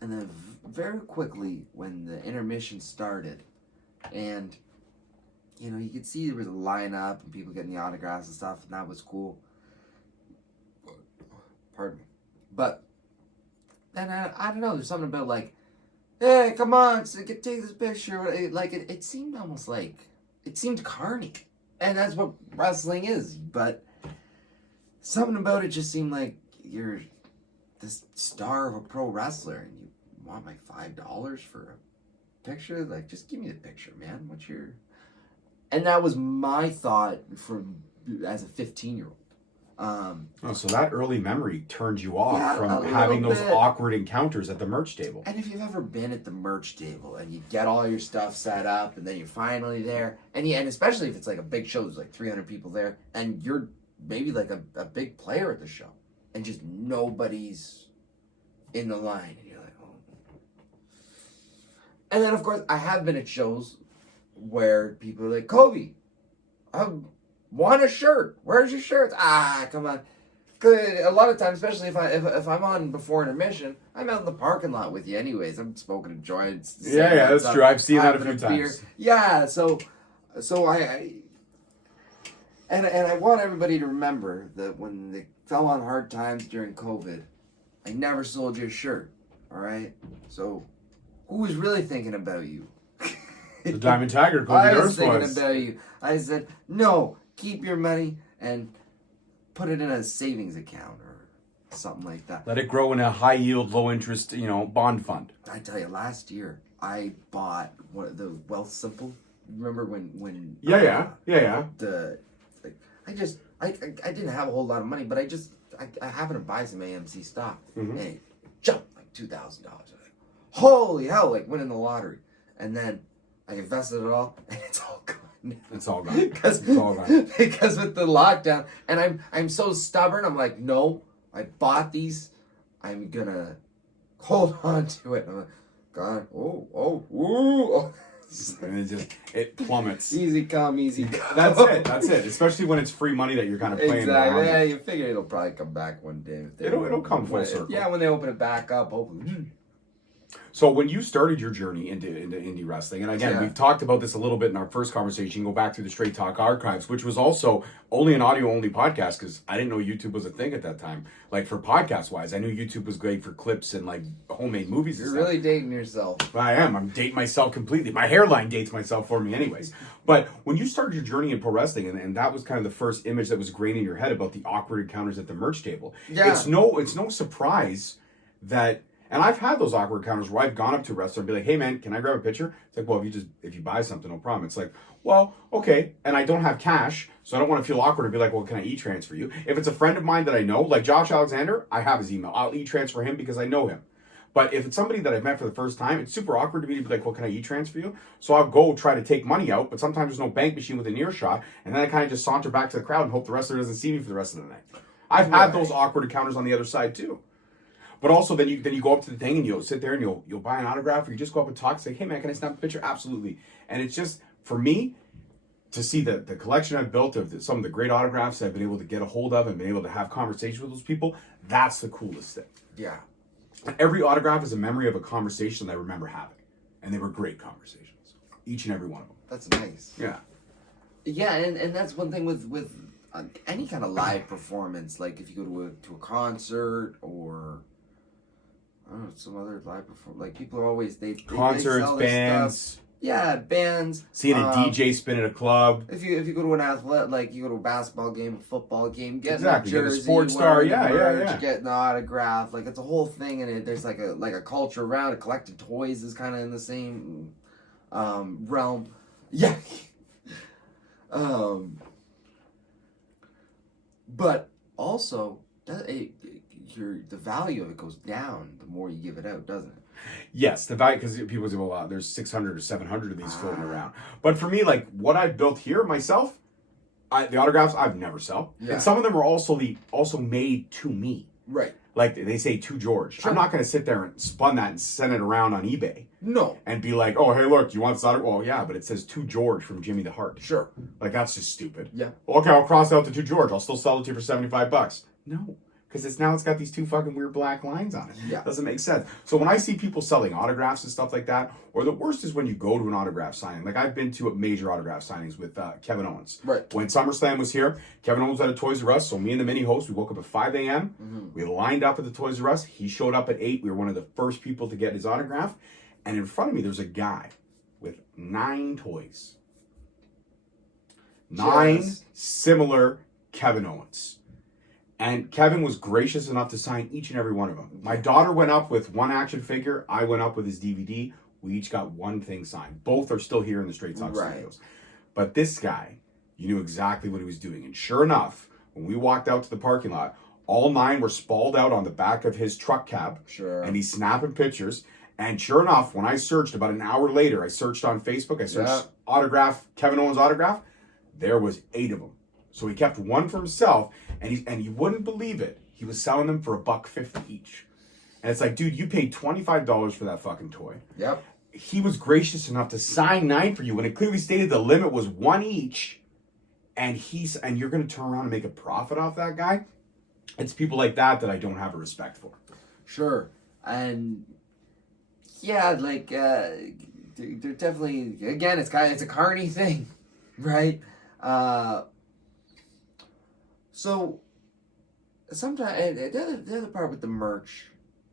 And then very quickly, when the intermission started, and you know, you could see there was a lineup and people getting the autographs and stuff, and that was cool. Pardon me. But then I don't know. There's something about like, hey, come on, take this picture. It seemed almost like it seemed carny, and that's what wrestling is. But something about it just seemed like you're this star of a pro wrestler, and you want my $5 for a picture? Like, just give me the picture, man. What's your... And that was my thought as a 15-year-old. So that early memory turned you off from a having little those bit. awkward encounters at the merch table. And if you've ever been at the merch table and you get all your stuff set up and then you're finally there, and especially if it's like a big show, there's like 300 people there, and you're maybe like a big player at the show, and just nobody's in the line, and you're like, oh. And then of course I have been at shows where people are like, Kobe, I want a shirt. Where's your shirts? Come on. Good. A lot of times, especially if I'm on before intermission, I'm out in the parking lot with you anyways. I'm smoking a joint. Yeah, that's true. I've seen that a few times. Beer. Yeah, so I want everybody to remember that when they fell on hard times during COVID, I never sold you a shirt. All right? So who was really thinking about you? The Diamond Tiger, Kobe I was Durst thinking was. about you. I said, no, keep your money and put it in a savings account or something like that. Let it grow in a high yield, low interest, bond fund. I tell you, last year I bought the Wealth Simple. Remember when? Yeah. I didn't have a whole lot of money, but I happened to buy some AMC stock, Mm-hmm. and it jumped like $2,000. Like, holy hell! Like winning the lottery, and then I invested it all, and it's all gone. It's all gone. Because It's all gone. because with the lockdown, and I'm so stubborn. I'm like, no, I bought these. I'm gonna hold on to it. I'm like, God, oh. And it plummets. Easy come, easy go. That's it. Especially when it's free money that you're kind of playing Exactly. around. Yeah, you figure it'll probably come back one day. It'll come full circle. Yeah, when they open it back up, hopefully. So when you started your journey into indie wrestling, and again, we've talked about this a little bit in our first conversation, go back through the Straight Talk archives, which was also only an audio-only podcast, because I didn't know YouTube was a thing at that time. Like, for podcast-wise, I knew YouTube was great for clips and, like, homemade movies and You're stuff. really dating yourself. I am. I'm dating myself completely. My hairline dates myself for me anyways. But when you started your journey in pro wrestling, and that was kind of the first image that was ingrained in your head about the awkward encounters at the merch table. Yeah. It's no surprise that... And I've had those awkward encounters where I've gone up to a wrestler and be like, hey man, can I grab a picture? It's like, well, if you buy something, no problem. It's like, well, okay. And I don't have cash, so I don't want to feel awkward and be like, well, can I e-transfer you? If it's a friend of mine that I know, like Josh Alexander, I have his email. I'll e-transfer him because I know him. But if it's somebody that I've met for the first time, it's super awkward to me to be like, well, can I e-transfer you? So I'll go try to take money out, but sometimes there's no bank machine within earshot, and then I kind of just saunter back to the crowd and hope the wrestler doesn't see me for the rest of the night. I've had those awkward encounters on the other side too. But also, then you go up to the thing and you'll sit there and you'll buy an autograph, or you just go up and talk, say, hey man, can I snap a picture? Absolutely. And it's just, for me, to see the collection I've built of some of the great autographs I've been able to get a hold of and been able to have conversations with those people, that's the coolest thing. Yeah. Every autograph is a memory of a conversation that I remember having. And they were great conversations. Each and every one of them. That's nice. Yeah. Yeah, and that's one thing with any kind of live performance. Like if you go to a concert or I don't know, some other live performance. Like people are always they Concerts, sell their bands. stuff. Yeah, bands. Seeing a DJ spin at a club. If you go to an athlete, like you go to a basketball game, a football game, getting Exactly. a jersey, Get a sports star, yeah. getting an autograph, like it's a whole thing, and there's like a culture around it. Collecting toys is kind of in the same realm. Yeah. But also, the value of it goes down the more you give it out, doesn't it? Yes, the value, because people say, well, there's 600 or 700 of these floating around. But for me, like what I've built here myself, the autographs I've never sell. Yeah. And some of them are also made to me. Right. Like they say to George. Sure. I'm not going to sit there and spun that and send it around on eBay. No. And be like, oh, hey, look, do you want this autograph? Well, yeah, but it says to George from Jimmy the Heart. Sure. Like, that's just stupid. Yeah. Okay, I'll cross out the to George. I'll still sell it to you for $75. No. Because it's got these two fucking weird black lines on it. Yeah. Doesn't make sense. So when I see people selling autographs and stuff like that, or the worst is when you go to an autograph signing. Like I've been to major autograph signings with Kevin Owens. Right. When SummerSlam was here, Kevin Owens had a Toys R Us. So me and the mini host, we woke up at 5 a.m. Mm-hmm. We lined up at the Toys R Us. He showed up at 8. We were one of the first people to get his autograph. And in front of me, there's a guy with 9 toys. 9 Yes. similar Kevin Owens. And Kevin was gracious enough to sign each and every one of them. My daughter went up with one action figure. I went up with his DVD. We each got one thing signed. Both are still here in the Straight Sox studios. But this guy, you knew exactly what he was doing. And sure enough, when we walked out to the parking lot, all 9 were spalled out on the back of his truck cab. Sure. And he's snapping pictures. And sure enough, when I searched about an hour later, I searched on Facebook. I searched autograph, Kevin Owens autograph. There was 8 of them. So he kept one for himself, and you wouldn't believe it. He was selling them for $1.50 each. And it's like, dude, you paid $25 for that fucking toy. Yep. He was gracious enough to sign 9 for you when it clearly stated the limit was 1 each. And you're gonna turn around and make a profit off that guy. It's people like that I don't have a respect for. Sure. And yeah, like they're definitely, again, it's a carny thing, right? So sometimes the other part with the merch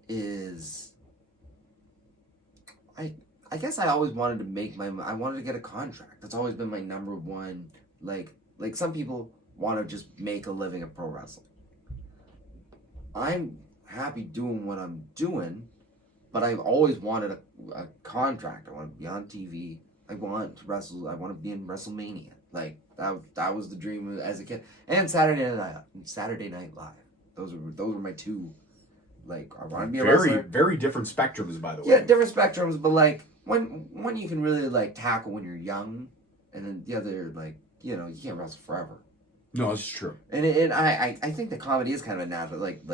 is I guess I always wanted to I wanted to get a contract. That's always been my number one. Like some people want to just make a living at pro wrestling. I'm happy doing what I'm doing, but I've always wanted a contract. I want to be on TV. I want to wrestle. I want to be in WrestleMania. Like that was the dream as a kid. And Saturday Night Live. Those were my two. Like I want to be a wrestler. Very different spectrums, by the way. Yeah, different spectrums, but like one you can really like tackle when you're young, and then the other like you can't wrestle forever. No, it's true. And I think the comedy is kind of a natural. Like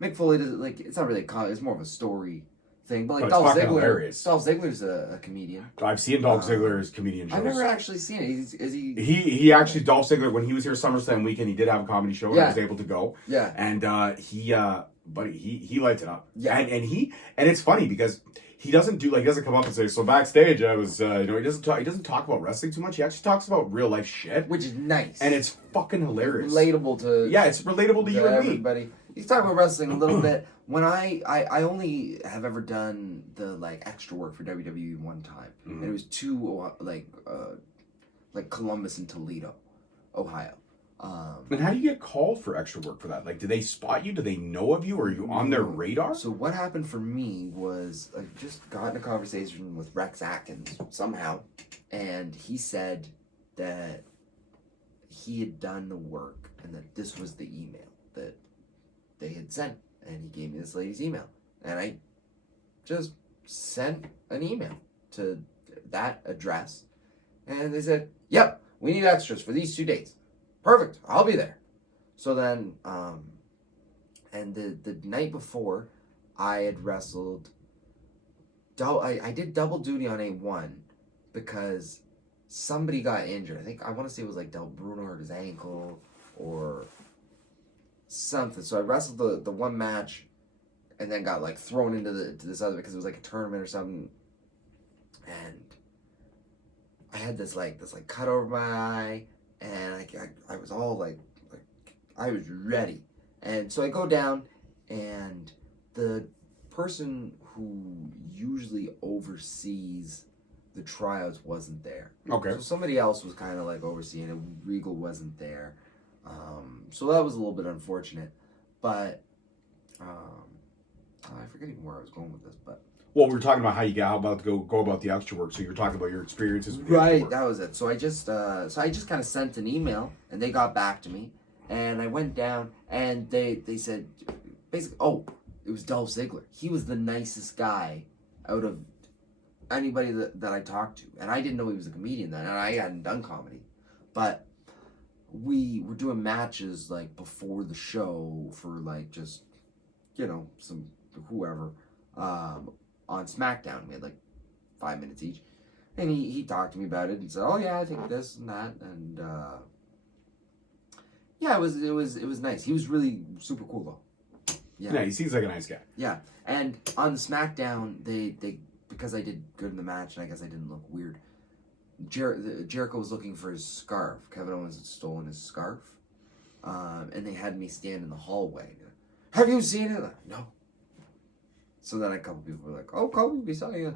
Mick Foley does it's not really a comedy. It's more of a story thing. But like Dolph Ziggler's a comedian. I've seen Dolph Ziggler's comedian shows. I've never actually seen it. Is he? He actually, Dolph Ziggler, when he was here SummerSlam weekend, he did have a comedy show and I was able to go. Yeah. And he lights it up. Yeah. And it's funny because he doesn't come up and say, so backstage I was he doesn't talk about wrestling too much. He actually talks about real life shit. Which is nice. And it's fucking hilarious. Relatable to it's relatable to you and me. Everybody. He's talking about wrestling a little bit. When I only have ever done the like extra work for WWE one time, and it was two like Columbus and Toledo, Ohio. And how do you get called for extra work for that? Like, do they spot you? Do they know of you? Or are you on their radar? So what happened for me was I just got in a conversation with Rex Atkins somehow, and he said that he had done the work and that this was the email that they had sent, and he gave me this lady's email, and I just sent an email to that address, and they said, "Yep, we need extras for these 2 dates." Perfect, I'll be there. So then, and the night before, I had wrestled. I did double duty on A1 because somebody got injured. I want to say it was like Del Bruno hurt his ankle or something. So I wrestled the one match, and then got like thrown into this other because it was like a tournament or something, and I had this cut over my eye, and I was all like I was ready, and so I go down, and the person who usually oversees the tryouts wasn't there. Okay. So somebody else was kind of like overseeing it. Regal wasn't there, so that was a little bit unfortunate, but I forget even where I was going with this, but. Well, we were talking about how you got about to go about the extra work. So you were talking about your experiences with the extra Right, work. that was it. So I just kind of sent an email, and they got back to me, and I went down, and they said, basically, it was Dolph Ziggler. He was the nicest guy out of anybody that I talked to, and I didn't know he was a comedian then, and I hadn't done comedy, but we were doing matches like before the show for like just, some whoever, on SmackDown. We had like 5 minutes each, and he talked to me about it and said, "Oh yeah, I think this and that," and yeah, it was nice. He was really super cool though. Yeah, he seems like a nice guy. Yeah, and on the SmackDown, they because I did good in the match, and I guess I didn't look weird. Jericho was looking for his scarf. Kevin Owens had stolen his scarf, and they had me stand in the hallway. Have you seen it? No. So then a couple people were like, "Oh, Kobe, we saw you."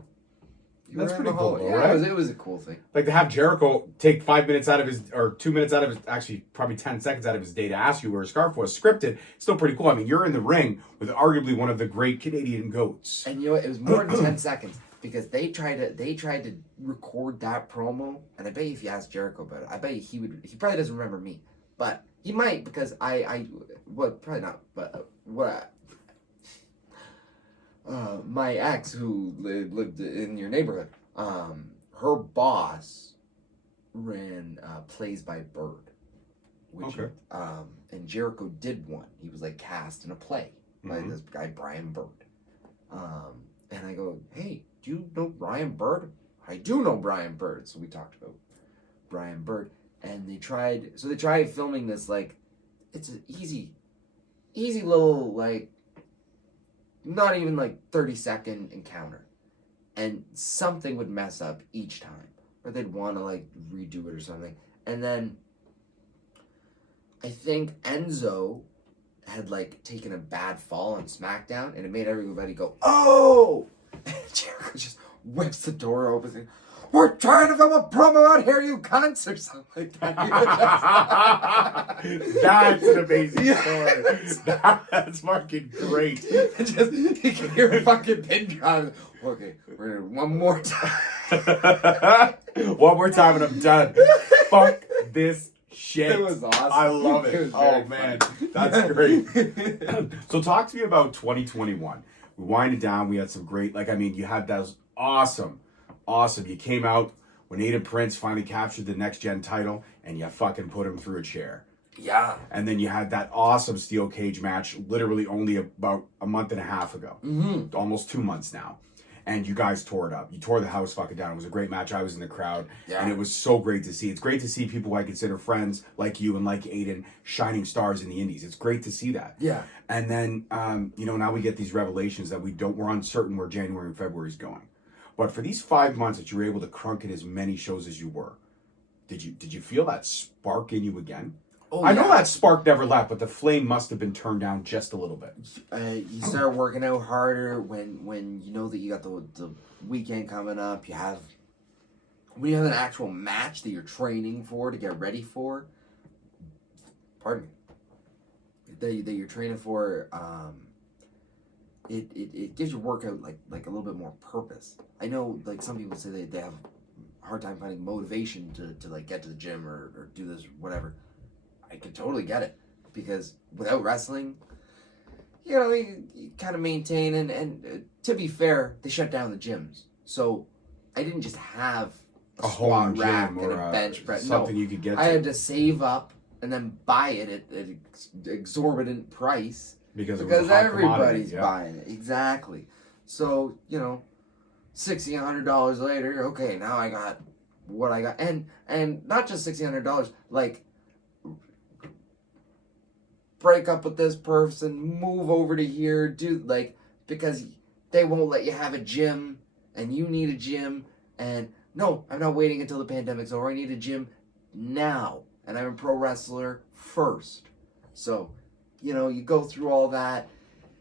That's pretty cool, though, Yeah, right? it was a cool thing. Like to have Jericho take 5 minutes out of his, or 2 minutes out of his, actually probably 10 seconds out of his day to ask you where his scarf was, scripted, still pretty cool. I mean, you're in the ring with arguably one of the great Canadian goats. And you know what? It was more than 10 seconds because they tried to record that promo, and I bet you if you ask Jericho about it, I bet you he probably doesn't remember me, but he might because probably not, but my ex who lived in your neighborhood, her boss ran Plays by Bird, which Okay. And Jericho did one. He was like cast in a play by this guy Brian Bird, and I go, "Hey, do you know Brian Bird?" "I do know Brian Bird." So we talked about Brian Bird, and they tried filming this, like, it's an easy little, like, not even like 30-second encounter, and something would mess up each time, or they'd want to like redo it or something. And then I think Enzo had like taken a bad fall on SmackDown, and it made everybody go, "Oh!" And Jericho just whips the door open and, "We're trying to film a promo out here, you cunts," or something like that. That's an amazing story. That's fucking great. Just, you can hear a fucking pin drop. Okay, we're gonna one more time. One more time and I'm done. Fuck this shit. It was awesome. I love it. It was Oh very man, funny. that's great. So talk to me about 2021. We winded down. We had some great, you had those awesome. You came out when Aiden Prince finally captured the Next Gen title, and you fucking put him through a chair. Yeah. And then you had that awesome steel cage match literally only about a month and a half ago. Mm-hmm. Almost 2 months now. And you guys tore it up. You tore the house fucking down. It was a great match. I was in the crowd. Yeah. And it was so great to see. It's great to see people I consider friends like you and like Aiden shining stars in the indies. It's great to see that. Yeah. And then, now we get these revelations that we're uncertain where January and February is going. But for these 5 months that you were able to crunk in as many shows as you were, did you feel that spark in you again? Oh, I know yeah. that spark never left, but the flame must have been turned down just a little bit. You start working out harder when you know that you got the weekend coming up. When you have an actual match that you're training for to get ready for. Pardon me. That you're training for. It gives your workout like a little bit more purpose. I know like some people say they have a hard time finding motivation to like get to the gym or do this whatever. I can totally get it because without wrestling, you kind of maintain and to be fair, they shut down the gyms. So I didn't just have a home squat rack gym and or a bench press. something No, you could get I to. had to save up and then buy it at an exorbitant price Because it was a hot everybody's commodity, yeah. buying it. Exactly. So, $60, $100 later, okay, now I got what I got, and not just $1,600. Like, break up with this person, move over to here, do like, because they won't let you have a gym, and you need a gym, and no, I'm not waiting until the pandemic's over. I need a gym now, and I'm a pro wrestler first. So, you know, you go through all that,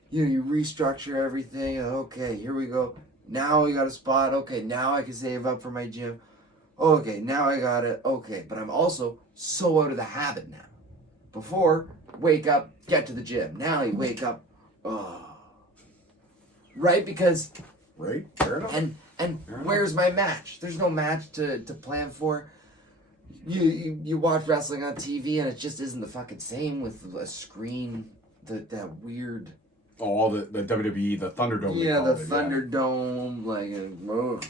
you restructure everything. Okay, here we go. Now we got a spot. Okay, now I can save up for my gym. Okay, now I got it. Okay, but I'm also so out of the habit now. Before, wake up, get to the gym. Now you wake up, right? Because Right? Fair enough. and where's my match? There's no match to plan for. You watch wrestling on TV and it just isn't the fucking same with a screen, that weird. Oh, the WWE, the Thunderdome. Yeah, the Thunderdome, like.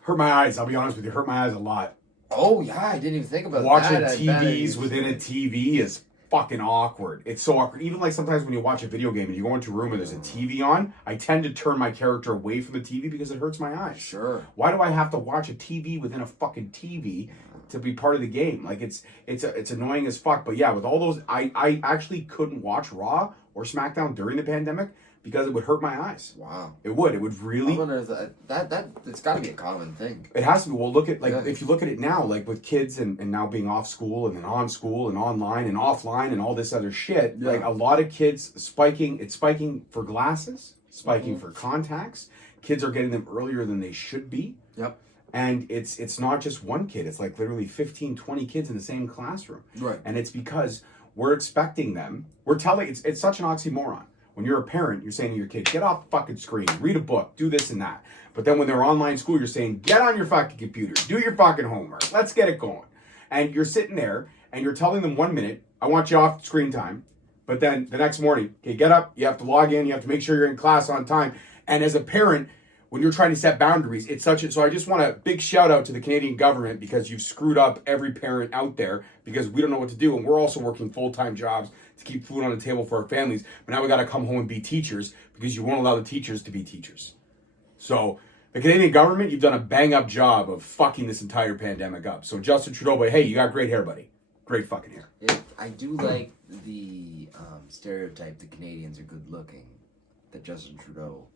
Hurt my eyes. I'll be honest with you. Hurt my eyes a lot. Oh yeah, I didn't even think about Watching that. TVs within a TV is fucking awkward. It's so awkward. Even like sometimes when you watch a video game and you go into a room and there's a TV on, I tend to turn my character away from the TV because it hurts my eyes. Sure. Why do I have to watch a TV within a fucking TV to be part of the game? Like it's annoying as fuck. But yeah, with all those, I actually couldn't watch Raw or SmackDown during the pandemic because it would hurt my eyes. Wow. It would really. I wonder if that it's got to be a common thing. It has to be. Well, look at, like, if you look at it now, like with kids and now being off school and then on school and online and offline and all this other shit, like a lot of kids it's spiking for glasses, spiking for contacts. Kids are getting them earlier than they should be. Yep. And it's not just one kid. It's like literally 15, 20 kids in the same classroom. Right. And it's because we're expecting them. We're telling, it's such an oxymoron. When you're a parent, you're saying to your kid, get off the fucking screen, read a book, do this and that. But then when they're online school, you're saying, get on your fucking computer, do your fucking homework, let's get it going. And you're sitting there and you're telling them 1 minute, I want you off screen time. But then the next morning, okay, get up, you have to log in, you have to make sure you're in class on time. And as a parent, when you're trying to set boundaries, it's such a, so I just want a big shout out to the Canadian government because you've screwed up every parent out there because we don't know what to do. And we're also working full-time jobs to keep food on the table for our families. But now we got to come home and be teachers because you won't allow the teachers to be teachers. So the Canadian government, you've done a bang-up job of fucking this entire pandemic up. So Justin Trudeau, but hey, you got great hair, buddy. Great fucking hair. I do like the stereotype that Canadians are good looking that Justin Trudeau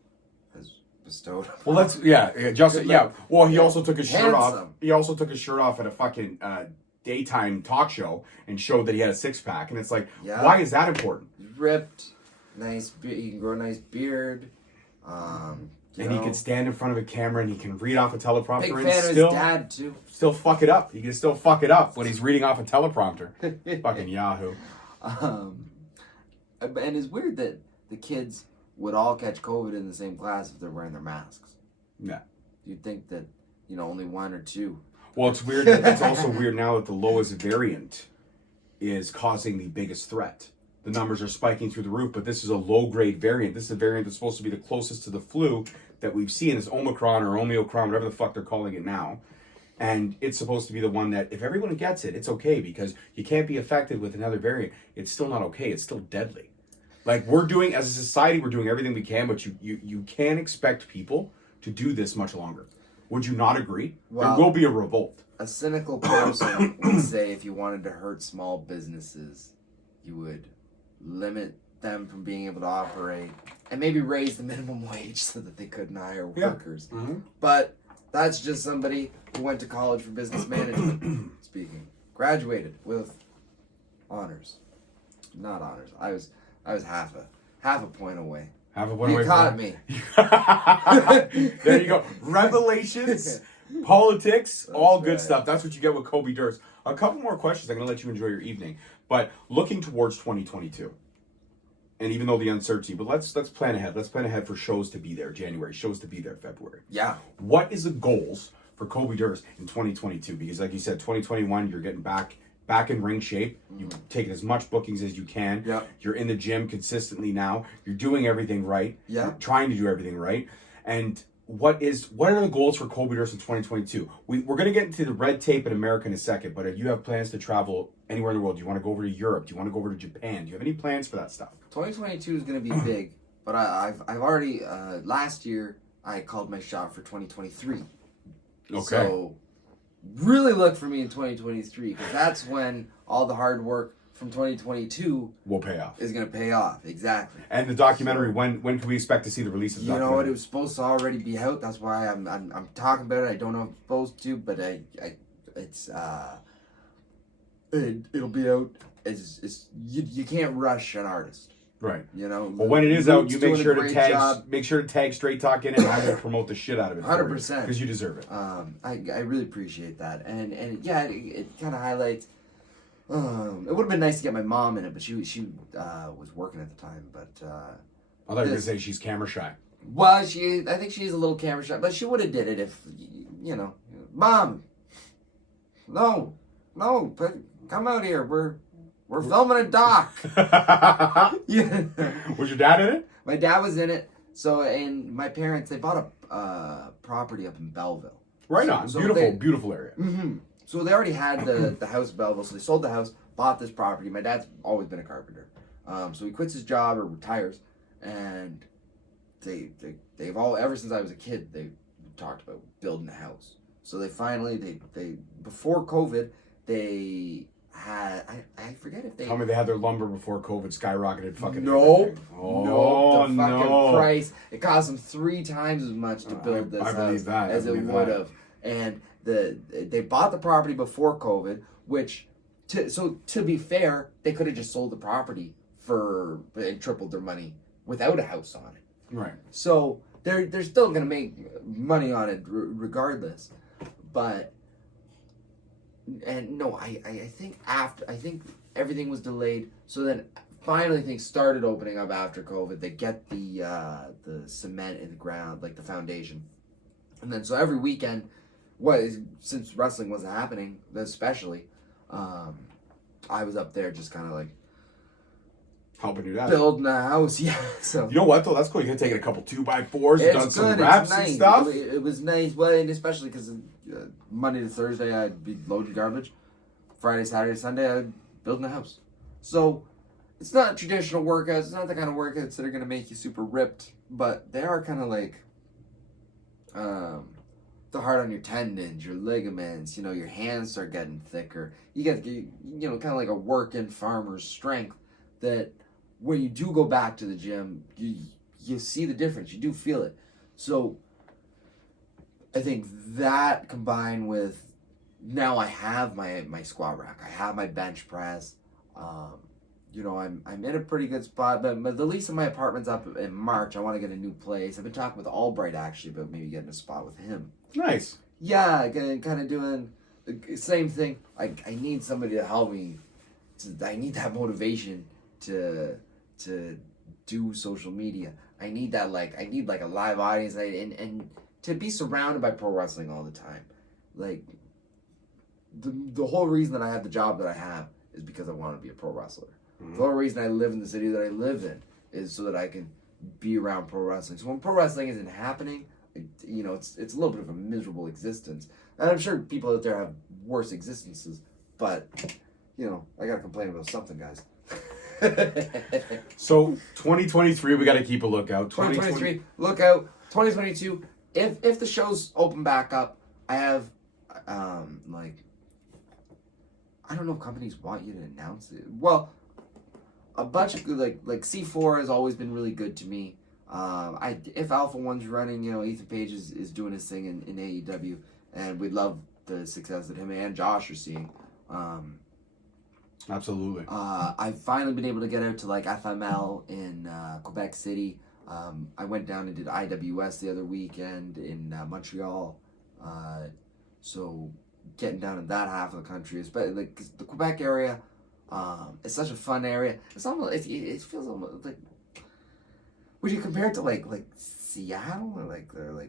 has bestowed. Well, Justin, yeah. Well, he also took his shirt off. Handsome. He also took his shirt off at a fucking daytime talk show and showed that he had a six-pack. And it's like, why is that important? Ripped, nice. He can grow a nice beard. And he can stand in front of a camera and he can read off a teleprompter. Big and fan of his dad too. Still fuck it up. He can still fuck it up when he's reading off a teleprompter. Fucking Yahoo. And it's weird that the kids would all catch COVID in the same class if they're wearing their masks. Yeah. You'd think that, only one or two. Well, it's weird. It's also weird now that the lowest variant is causing the biggest threat. The numbers are spiking through the roof, but this is a low-grade variant. This is a variant that's supposed to be the closest to the flu that we've seen. It's Omicron or Omeocron, whatever the fuck they're calling it now. And it's supposed to be the one that, if everyone gets it, it's okay because you can't be affected with another variant. It's still not okay. It's still deadly. Like, we're doing, as a society, we're doing everything we can, but you can't expect people to do this much longer. Would you not agree? Well, there will be a revolt. A cynical person would say if you wanted to hurt small businesses, you would limit them from being able to operate and maybe raise the minimum wage so that they couldn't hire workers. Mm-hmm. But that's just somebody who went to college for business management speaking. Graduated with honors. Not honors. I was half a point away. Half a point away. You caught me. There you go. Revelations, politics, all good stuff. That's what you get with Kobe Durst. A couple more questions. I'm going to let you enjoy your evening. But looking towards 2022, and even though the uncertainty, but let's plan ahead. Let's plan ahead for shows to be there January, shows to be there February. Yeah. What is the goals for Kobe Durst in 2022? Because like you said, 2021, you're getting back in ring shape. You've taken as much bookings as you can. Yeah. You're in the gym consistently now. You're doing everything right. Yeah. You're trying to do everything right. And what are the goals for Kobe Durst in 2022? We're going to get into the red tape in America in a second, but if you have plans to travel anywhere in the world, do you want to go over to Europe? Do you want to go over to Japan? Do you have any plans for that stuff? 2022 is going to be big, but I've already, last year, I called my shot for 2023. Okay. So really look for me in 2023, because that's when all the hard work from 2022 will pay off. Is going to pay off. Exactly. And the documentary, when can we expect to see the release of the You know documentary? what? It was supposed to already be out. That's why I'm talking about it. I don't know if I'm supposed to, but it'll be out. You can't rush an artist. Right. You know. Well, when it is out, you make sure to tag Straight Talk in it, and I will promote the shit out of it. 100%. Because you deserve it. I really appreciate that, and yeah, it kind of highlights. It would have been nice to get my mom in it, but she was working at the time. But I thought you were gonna say she's camera shy. Well, I think she's a little camera shy, but she would have did it if, you know, Mom. No, but come out here. We're filming a doc. Yeah. Was your dad in it? My dad was in it. So, and my parents, they bought a property up in Belleville. Right on. So Beautiful area. Mm-hmm. So they already had the house in Belleville. So they sold the house, bought this property. My dad's always been a carpenter. So he quits his job or retires, and they've all, ever since I was a kid, they talked about building a house. So they finally, they before COVID, they had, I forget if they... Tell me they had their lumber before COVID skyrocketed fucking... Nope. Oh, the fucking price. It cost them 3 times as much to build this house as it would have. And they bought the property before COVID, which, to be fair, they could have just sold the property and tripled their money without a house on it. Right. So they're still going to make money on it regardless. But... And no, I think everything was delayed. So then finally things started opening up after COVID. They get the cement in the ground, like the foundation. And then so every weekend, since wrestling wasn't happening, especially, I was up there just kind of like helping you out. Building a house, yeah. So you know what though? That's cool. You can take a couple 2x4s, it's done some good, wraps nice. and stuff. It was nice. Well, and especially because Monday to Thursday I'd be loading garbage. Friday, Saturday, Sunday I'd building a house. So it's not traditional workouts. It's not the kind of workouts that are gonna make you super ripped, but they are kind of like the hard on your tendons, your ligaments. You know, your hands start getting thicker. You get kind of like a working farmer's strength that. When you do go back to the gym, you see the difference. You do feel it. So I think that combined with now I have my squat rack, I have my bench press. You know, I'm in a pretty good spot. But the lease of my apartment's up in March. I want to get a new place. I've been talking with Albright actually about maybe getting a spot with him. Nice. Yeah, kind of doing the same thing. I need somebody to help me. I need that motivation to do social media. I need that, I need a live audience and to be surrounded by pro wrestling all the time. Like the whole reason that I have the job that I have is because I want to be a pro wrestler. Mm-hmm. The whole reason I live in the city that I live in is so that I can be around pro wrestling. So when pro wrestling isn't happening, it's a little bit of a miserable existence. And I'm sure people out there have worse existences, but I gotta complain about something, guys. So 2023, we got to keep a lookout. 2023, look out. 2022, if the shows open back up, I have I don't know if companies want you to announce it. Well, a bunch of like C4 has always been really good to me. If Alpha One's running, Ethan Page is doing his thing in AEW, and we love the success that him and Josh are seeing. Absolutely. I've finally been able to get out to FML in Quebec City. I went down and did IWS the other weekend in Montreal. So getting down in that half of the country, especially the Quebec area, it's such a fun area. It's almost it feels almost like. Would you compare it to like Seattle or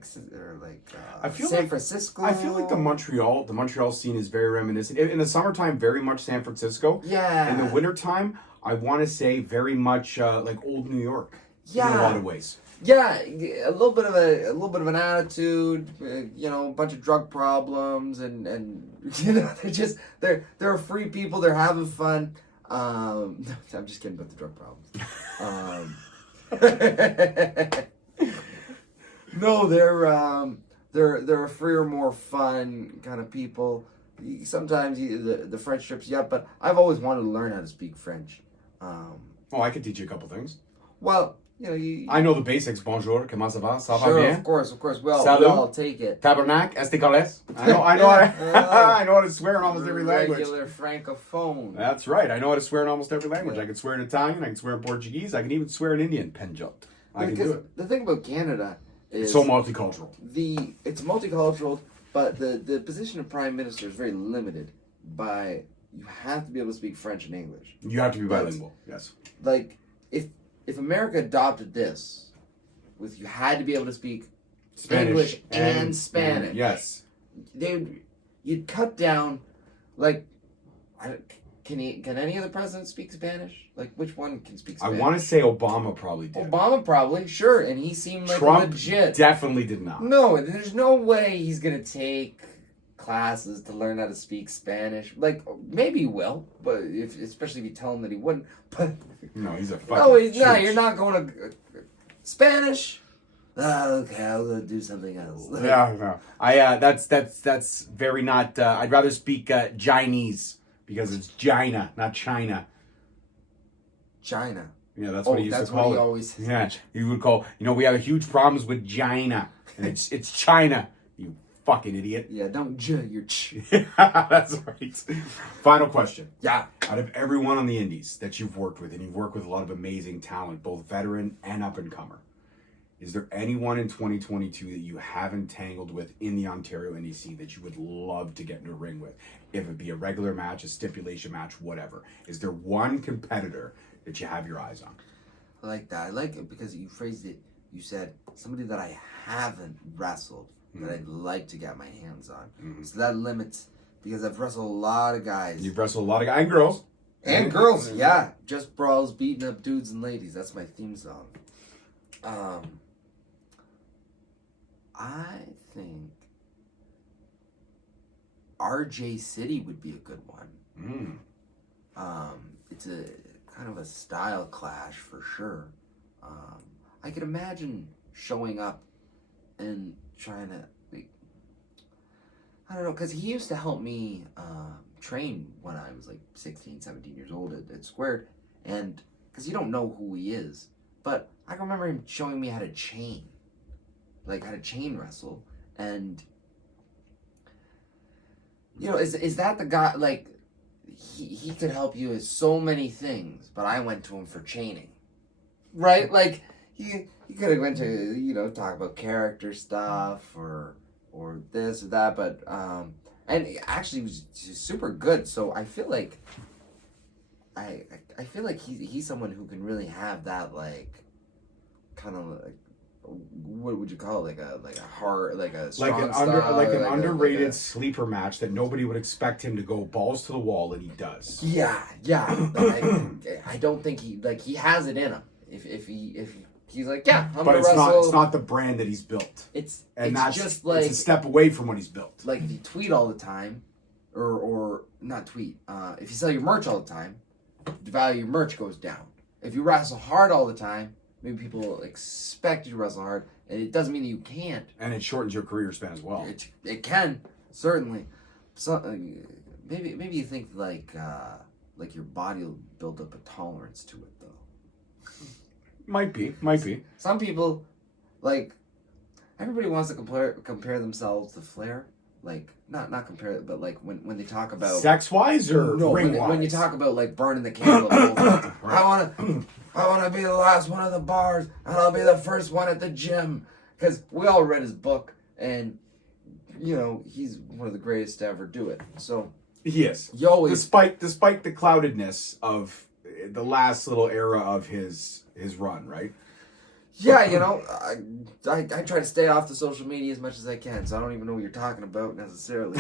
San Francisco? I feel like the Montreal scene is very reminiscent. In the summertime, very much San Francisco. Yeah. In the wintertime, I want to say very much like old New York. Yeah. In a lot of ways. Yeah, a little bit of an attitude, a bunch of drug problems, and they're free people. They're having fun. I'm just kidding about the drug problems. No, they're they're a freer, more fun kind of people. Sometimes the French trips you up, but I've always wanted to learn how to speak French. Oh, I could teach you a couple things. Well, you I know the basics. Bonjour, comment ça va? Ça va sure, bien? of course. We Salut. all take it. Tabernacle, esticoles. I know I know how to swear in almost every language. Regular francophone. That's right. I know how to swear in almost every language. I can swear in Italian. I can swear in Portuguese. I can even swear in Indian. Penjot. I can do it. The thing about Canada is It's so multicultural. It's multicultural, but the position of prime minister is very limited by you have to be able to speak French and English. You have to be bilingual. Yes. Like if America adopted this, with you had to be able to speak Spanish English and Spanish. Yes. You'd cut down, like, can any other president speak Spanish? Like, which one can speak Spanish? I want to say Obama probably did. Obama probably, sure, and he seemed like Trump legit. definitely did not. No, there's no way he's gonna take classes to learn how to speak Spanish. Like, maybe he will, but especially if you tell him that he wouldn't. But No, he's a fucking. no, he's not. chooch. You're not going to Spanish. Okay, I'll go do something else. Yeah, no. That's very not. I'd rather speak Chinese because it's China, not China. China. Yeah, that's what he used to call what he it. always. Yeah, he would call. We have huge problems with China, and it's China. You fucking idiot. Yeah, don't j your ch. That's right. Final question. Yeah. Out of everyone on the Indies that you've worked with, and you've worked with a lot of amazing talent, both veteran and up and comer, is there anyone in 2022 that you haven't tangled with in the Ontario Indie scene that you would love to get into a ring with? If it be a regular match, a stipulation match, whatever. Is there one competitor that you have your eyes on? I like that. I like it because you phrased it. You said somebody that I haven't wrestled that I'd like to get my hands on. Mm-hmm. So that limits because I've wrestled a lot of guys. You've wrestled a lot of guys and girls. And girls, yeah. Just brawls, beating up dudes and ladies. That's my theme song. I think RJ City would be a good one. It's a kind of a style clash for sure. I could imagine showing up and trying to, I don't know, because he used to help me train when I was like 16, 17 years old at Squared, and because you don't know who he is, but I can remember him showing me how to chain wrestle, and is that the guy, like, he could help you with so many things, but I went to him for chaining, right? Like, he could have went to, talk about character stuff, or this or that, but, and actually he was super good, so I feel like, I feel like he's someone who can really have that, like, kind of like, what would you call it? Like a hard, like a strong style, underrated sleeper match that nobody would expect him to go balls to the wall, and he does. Yeah. I don't think he has it in him. If he's like, yeah, I'm but gonna it's wrestle. it's not the brand that he's built. It's That's just like it's a step away from what he's built. like if you tweet all the time, or not tweet. If you sell your merch all the time, the value of your merch goes down. If you wrestle hard all the time, maybe people expect you to wrestle hard, and it doesn't mean that you can't. And it shortens your career span as well. It can, certainly. So maybe you think like your body will build up a tolerance to it, though. Might be. Some people, like, everybody wants to compare themselves to Flair. Like, not compare, but like when they talk about sex wise or ring wise. When you talk about like burning the candle, right. I want to be the last one at the bars, and I'll be the first one at the gym. Because we all read his book, and he's one of the greatest to ever do it. So he is. You always, despite the cloudedness of the last little era of his run, right? Yeah, I try to stay off the social media as much as I can, so I don't even know what you're talking about necessarily.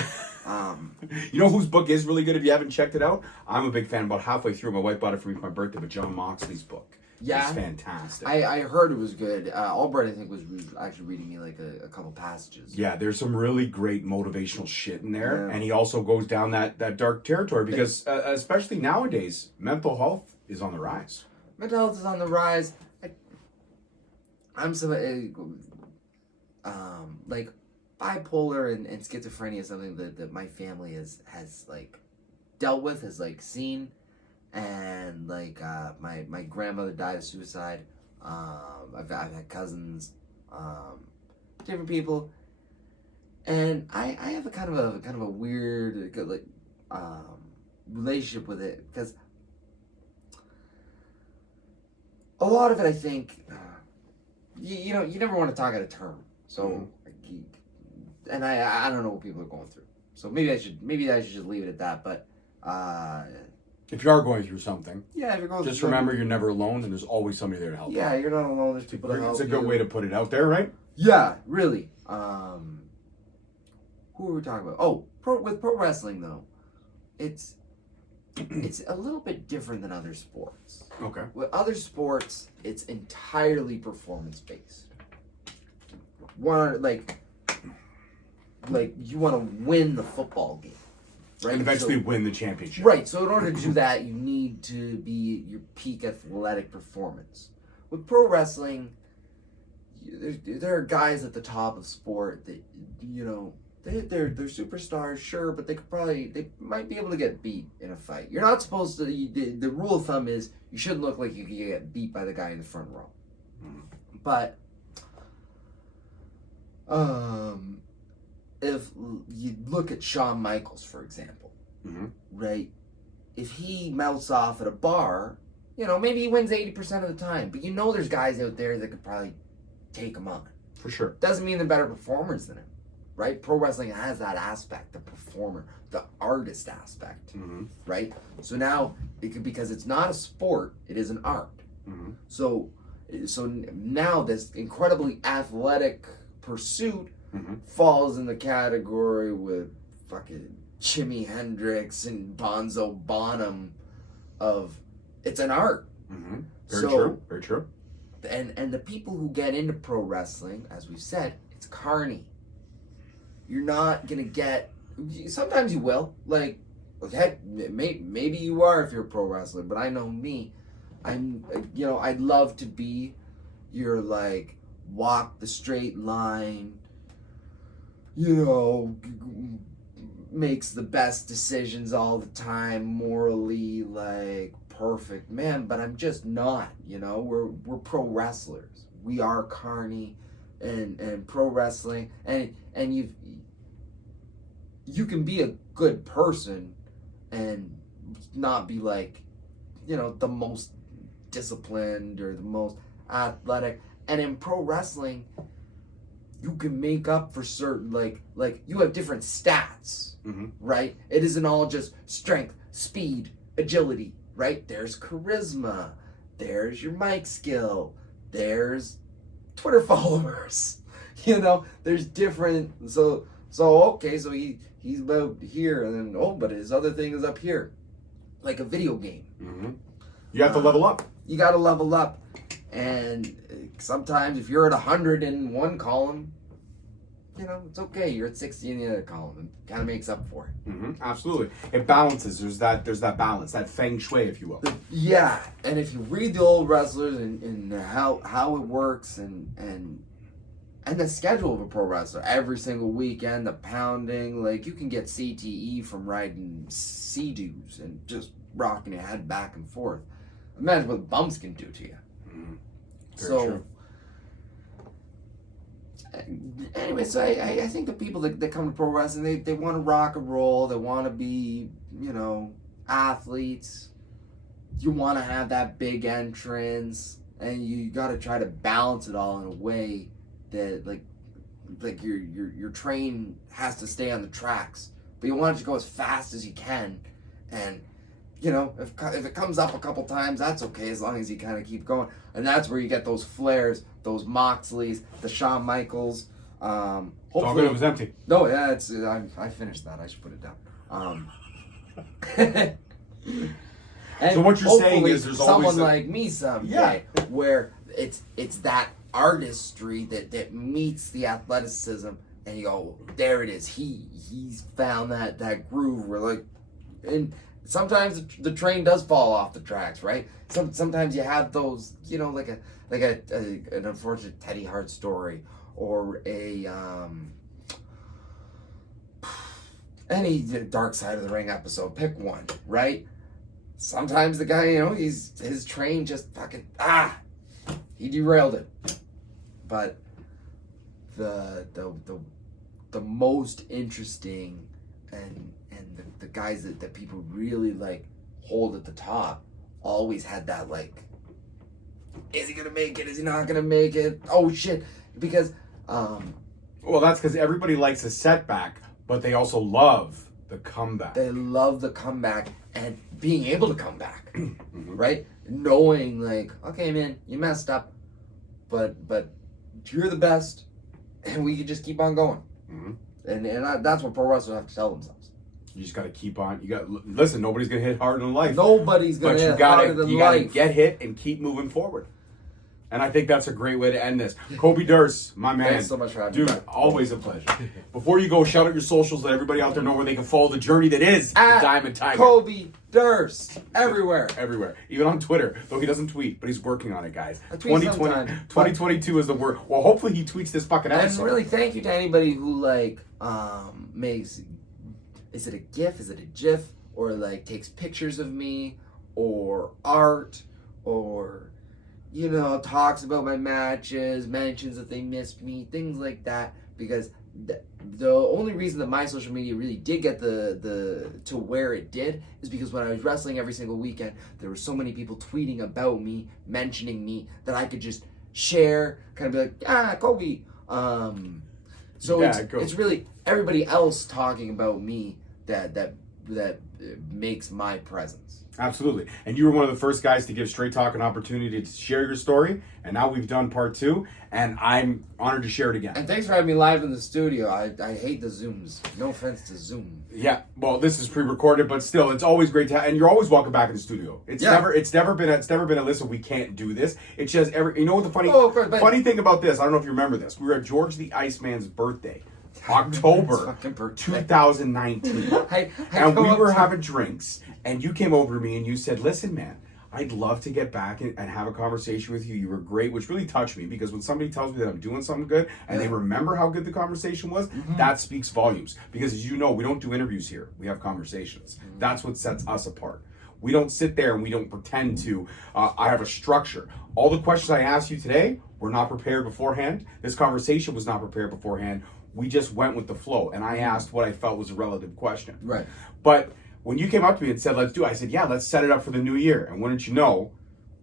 You know whose book is really good if you haven't checked it out? I'm a big fan. About halfway through, my wife bought it for me for my birthday, but John Moxley's book. Yeah. It's fantastic. I heard it was good. Albright, I think, was actually reading me like a couple passages. Yeah, there's some really great motivational shit in there, Yeah. and he also goes down that dark territory because, especially nowadays, mental health is on the rise. Mental health is on the rise. I'm somebody, like, bipolar and schizophrenia is something that my family has like dealt with, has like seen, and like my grandmother died of suicide. I've had cousins, different people, and I have a kind of a weird like relationship with it, because a lot of it, I think, you know, you never want to talk out of term. So, and I don't know what people are going through. So maybe I should just leave it at that. But if you are going through something, yeah, if you're going, just remember you're never alone, and there's always somebody there to help. Yeah, you're not alone. There's people to help. It's a good way to put it out there, right? Yeah, really. Who were we talking about? Oh, with pro wrestling though, it's a little bit different than other sports. Okay. With other sports, it's entirely performance based. Like you want to win the football game, right? And eventually win the championship. Right. So in order to do that, you need to be your peak athletic performance. With pro wrestling, there are guys at the top of sport that, you know, they're superstars, sure, but they might be able to get beat in a fight. You're not supposed to. The rule of thumb is you shouldn't look like you could get beat by the guy in the front row. But if you look at Shawn Michaels, for example, right? If he mouths off at a bar, you know, maybe he wins 80% of the time, but you know there's guys out there that could probably take him on. For sure. Doesn't mean they're better performers than him, right? Pro wrestling has that aspect, the performer, the artist aspect, right? So now, because it's not a sport, it is an art. So now this incredibly athletic pursuit falls in the category with fucking Jimi Hendrix and Bonzo Bonham of, it's an art. Very true. Very true. And the people who get into pro wrestling, as we've said, it's carny. You're not gonna get. Sometimes you will. Like, heck, maybe you are if you're a pro wrestler. But I know me. I'd love to be your, like, walk the straight line. You know, makes the best decisions all the time, morally, like, perfect man, but I'm just not. You know, we're pro wrestlers. We are carny and pro wrestling, and you can be a good person and not be, like, you know, the most disciplined or the most athletic. And in pro wrestling, you can make up for certain, like you have different stats, right? It isn't all just strength, speed, agility, right? There's charisma, there's your mic skill, there's Twitter followers, you know, there's different, so okay, so he's about here, and then, but his other thing is up here, like a video game. You have to level up. You got to level up, and sometimes if you're at 100 in one column, you know, it's okay. You're at 60 in the other column. It kind of makes up for it. Absolutely. It balances. There's that balance, that feng shui, if you will. Yeah, and if you read the old wrestlers and how it works and the schedule of a pro wrestler, every single weekend, the pounding, like, you can get CTE from riding Sea-Doos and just rocking your head back and forth. Imagine what bumps can do to you. Very true. Anyway, so I think the people that come to pro wrestling, they want to rock and roll, they want to be, you know, athletes. You want to have that big entrance, and you got to try to balance it all in a way that, like your train has to stay on the tracks, but you want it to go as fast as you can. And, you know, if it comes up a couple times, that's okay, as long as you kind of keep going. And that's where you get those flares, those Moxleys, the Shawn Michaels. Hopefully it was empty. No, yeah, I finished that. I should put it down. And so what you're saying is there's someone always like me someday, where it's that artistry that meets the athleticism, and you go, there it is. He's found that groove where, like, and sometimes the train does fall off the tracks, right? Sometimes you have those, you know, like an unfortunate Teddy Hart story, or a any Dark Side of the Ring episode, pick one, right? Sometimes the guy, his train just fucking, he derailed it. But the most interesting and the guys that people really like hold at the top always had that like, is he gonna make it? Is he not gonna make it? Oh shit! Because well, that's because everybody likes a setback, but they also love the comeback. They love the comeback and being able to come back, right? Knowing like, okay, man, you messed up, but you're the best, and we can just keep on going. And that's what pro wrestlers have to tell themselves. You just got to keep on. Listen. Nobody's gonna hit harder than life. Nobody's gonna hit harder than life. You gotta get hit and keep moving forward. And I think that's a great way to end this. Kobe Durst, my man. Thanks so much for having me. Dude, always a pleasure. Before you go, shout out your socials. Let everybody out there know where they can follow the journey that is the Diamond Tiger. Kobe Durst. Everywhere. Everywhere. Even on Twitter. Though he doesn't tweet, but he's working on it, guys. 2022 is the word. Well, hopefully he tweets this fucking episode. And really thank you to anybody who makes, is it a GIF, is it a GIF, or like takes pictures of me, or art, or talks about my matches, mentions that they missed me, things like that. Because the only reason that my social media really did get the to where it did is because when I was wrestling every single weekend, there were so many people tweeting about me, mentioning me, that I could just share, kind of be like, Kobe. So it's really everybody else talking about me that makes my presence. Absolutely. And you were one of the first guys to give Straight Talk an opportunity to share your story. And now we've done part 2. And I'm honored to share it again. And thanks for having me live in the studio. I hate the Zooms. No offense to Zoom. Yeah. Well, this is pre-recorded, but still, it's always great to have. And you're always welcome back in the studio. It's never been a listen, we can't do this. It's just you know what the funny thing about this, I don't know if you remember this. We were at George the Iceman's birthday. October 2019. And we were having drinks, and you came over to me and you said, listen, man, I'd love to get back and have a conversation with you. You were great, which really touched me, because when somebody tells me that I'm doing something good and they remember how good the conversation was, that speaks volumes. Because as you know, we don't do interviews here. We have conversations. That's what sets us apart. We don't sit there and we don't pretend to, I have a structure. All the questions I asked you today were not prepared beforehand. This conversation was not prepared beforehand. We just went with the flow, and I asked what I felt was a relative question. Right. But when you came up to me and said, let's do it, I said, yeah, let's set it up for the new year. And wouldn't you know,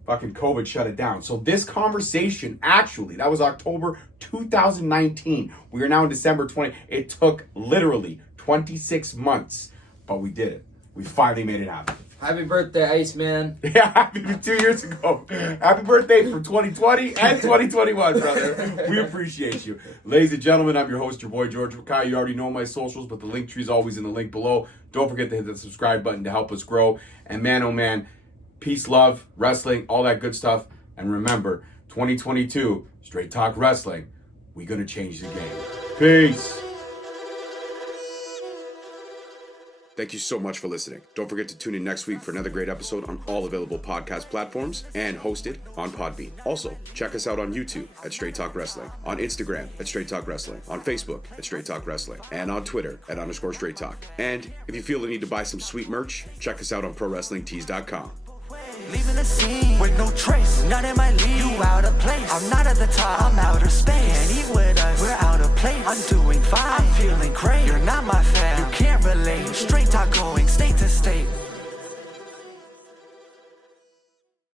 fucking COVID shut it down. So this conversation, actually, that was October 2019. We are now in December 20. It took literally 26 months, but we did it. We finally made it happen. Happy birthday, Iceman. Yeah, happy 2 years ago. Happy birthday for 2020 and 2021, brother. We appreciate you. Ladies and gentlemen, I'm your host, your boy, George Mackay. You already know my socials, but the link tree is always in the link below. Don't forget to hit the subscribe button to help us grow. And man, oh man, peace, love, wrestling, all that good stuff. And remember, 2022, Straight Talk Wrestling, we're going to change the game. Peace. Thank you so much for listening. Don't forget to tune in next week for another great episode on all available podcast platforms and hosted on Podbean. Also, check us out on YouTube at Straight Talk Wrestling, on Instagram at Straight Talk Wrestling, on Facebook at Straight Talk Wrestling, and on Twitter at _Straight Talk. And if you feel the need to buy some sweet merch, check us out on ProWrestlingTees.com. Leaving the scene with no trace, not in my league. You out of place. I'm not at the top. I'm outer space. Can't eat with us. We're out of place. I'm doing fine. I'm feeling crazy.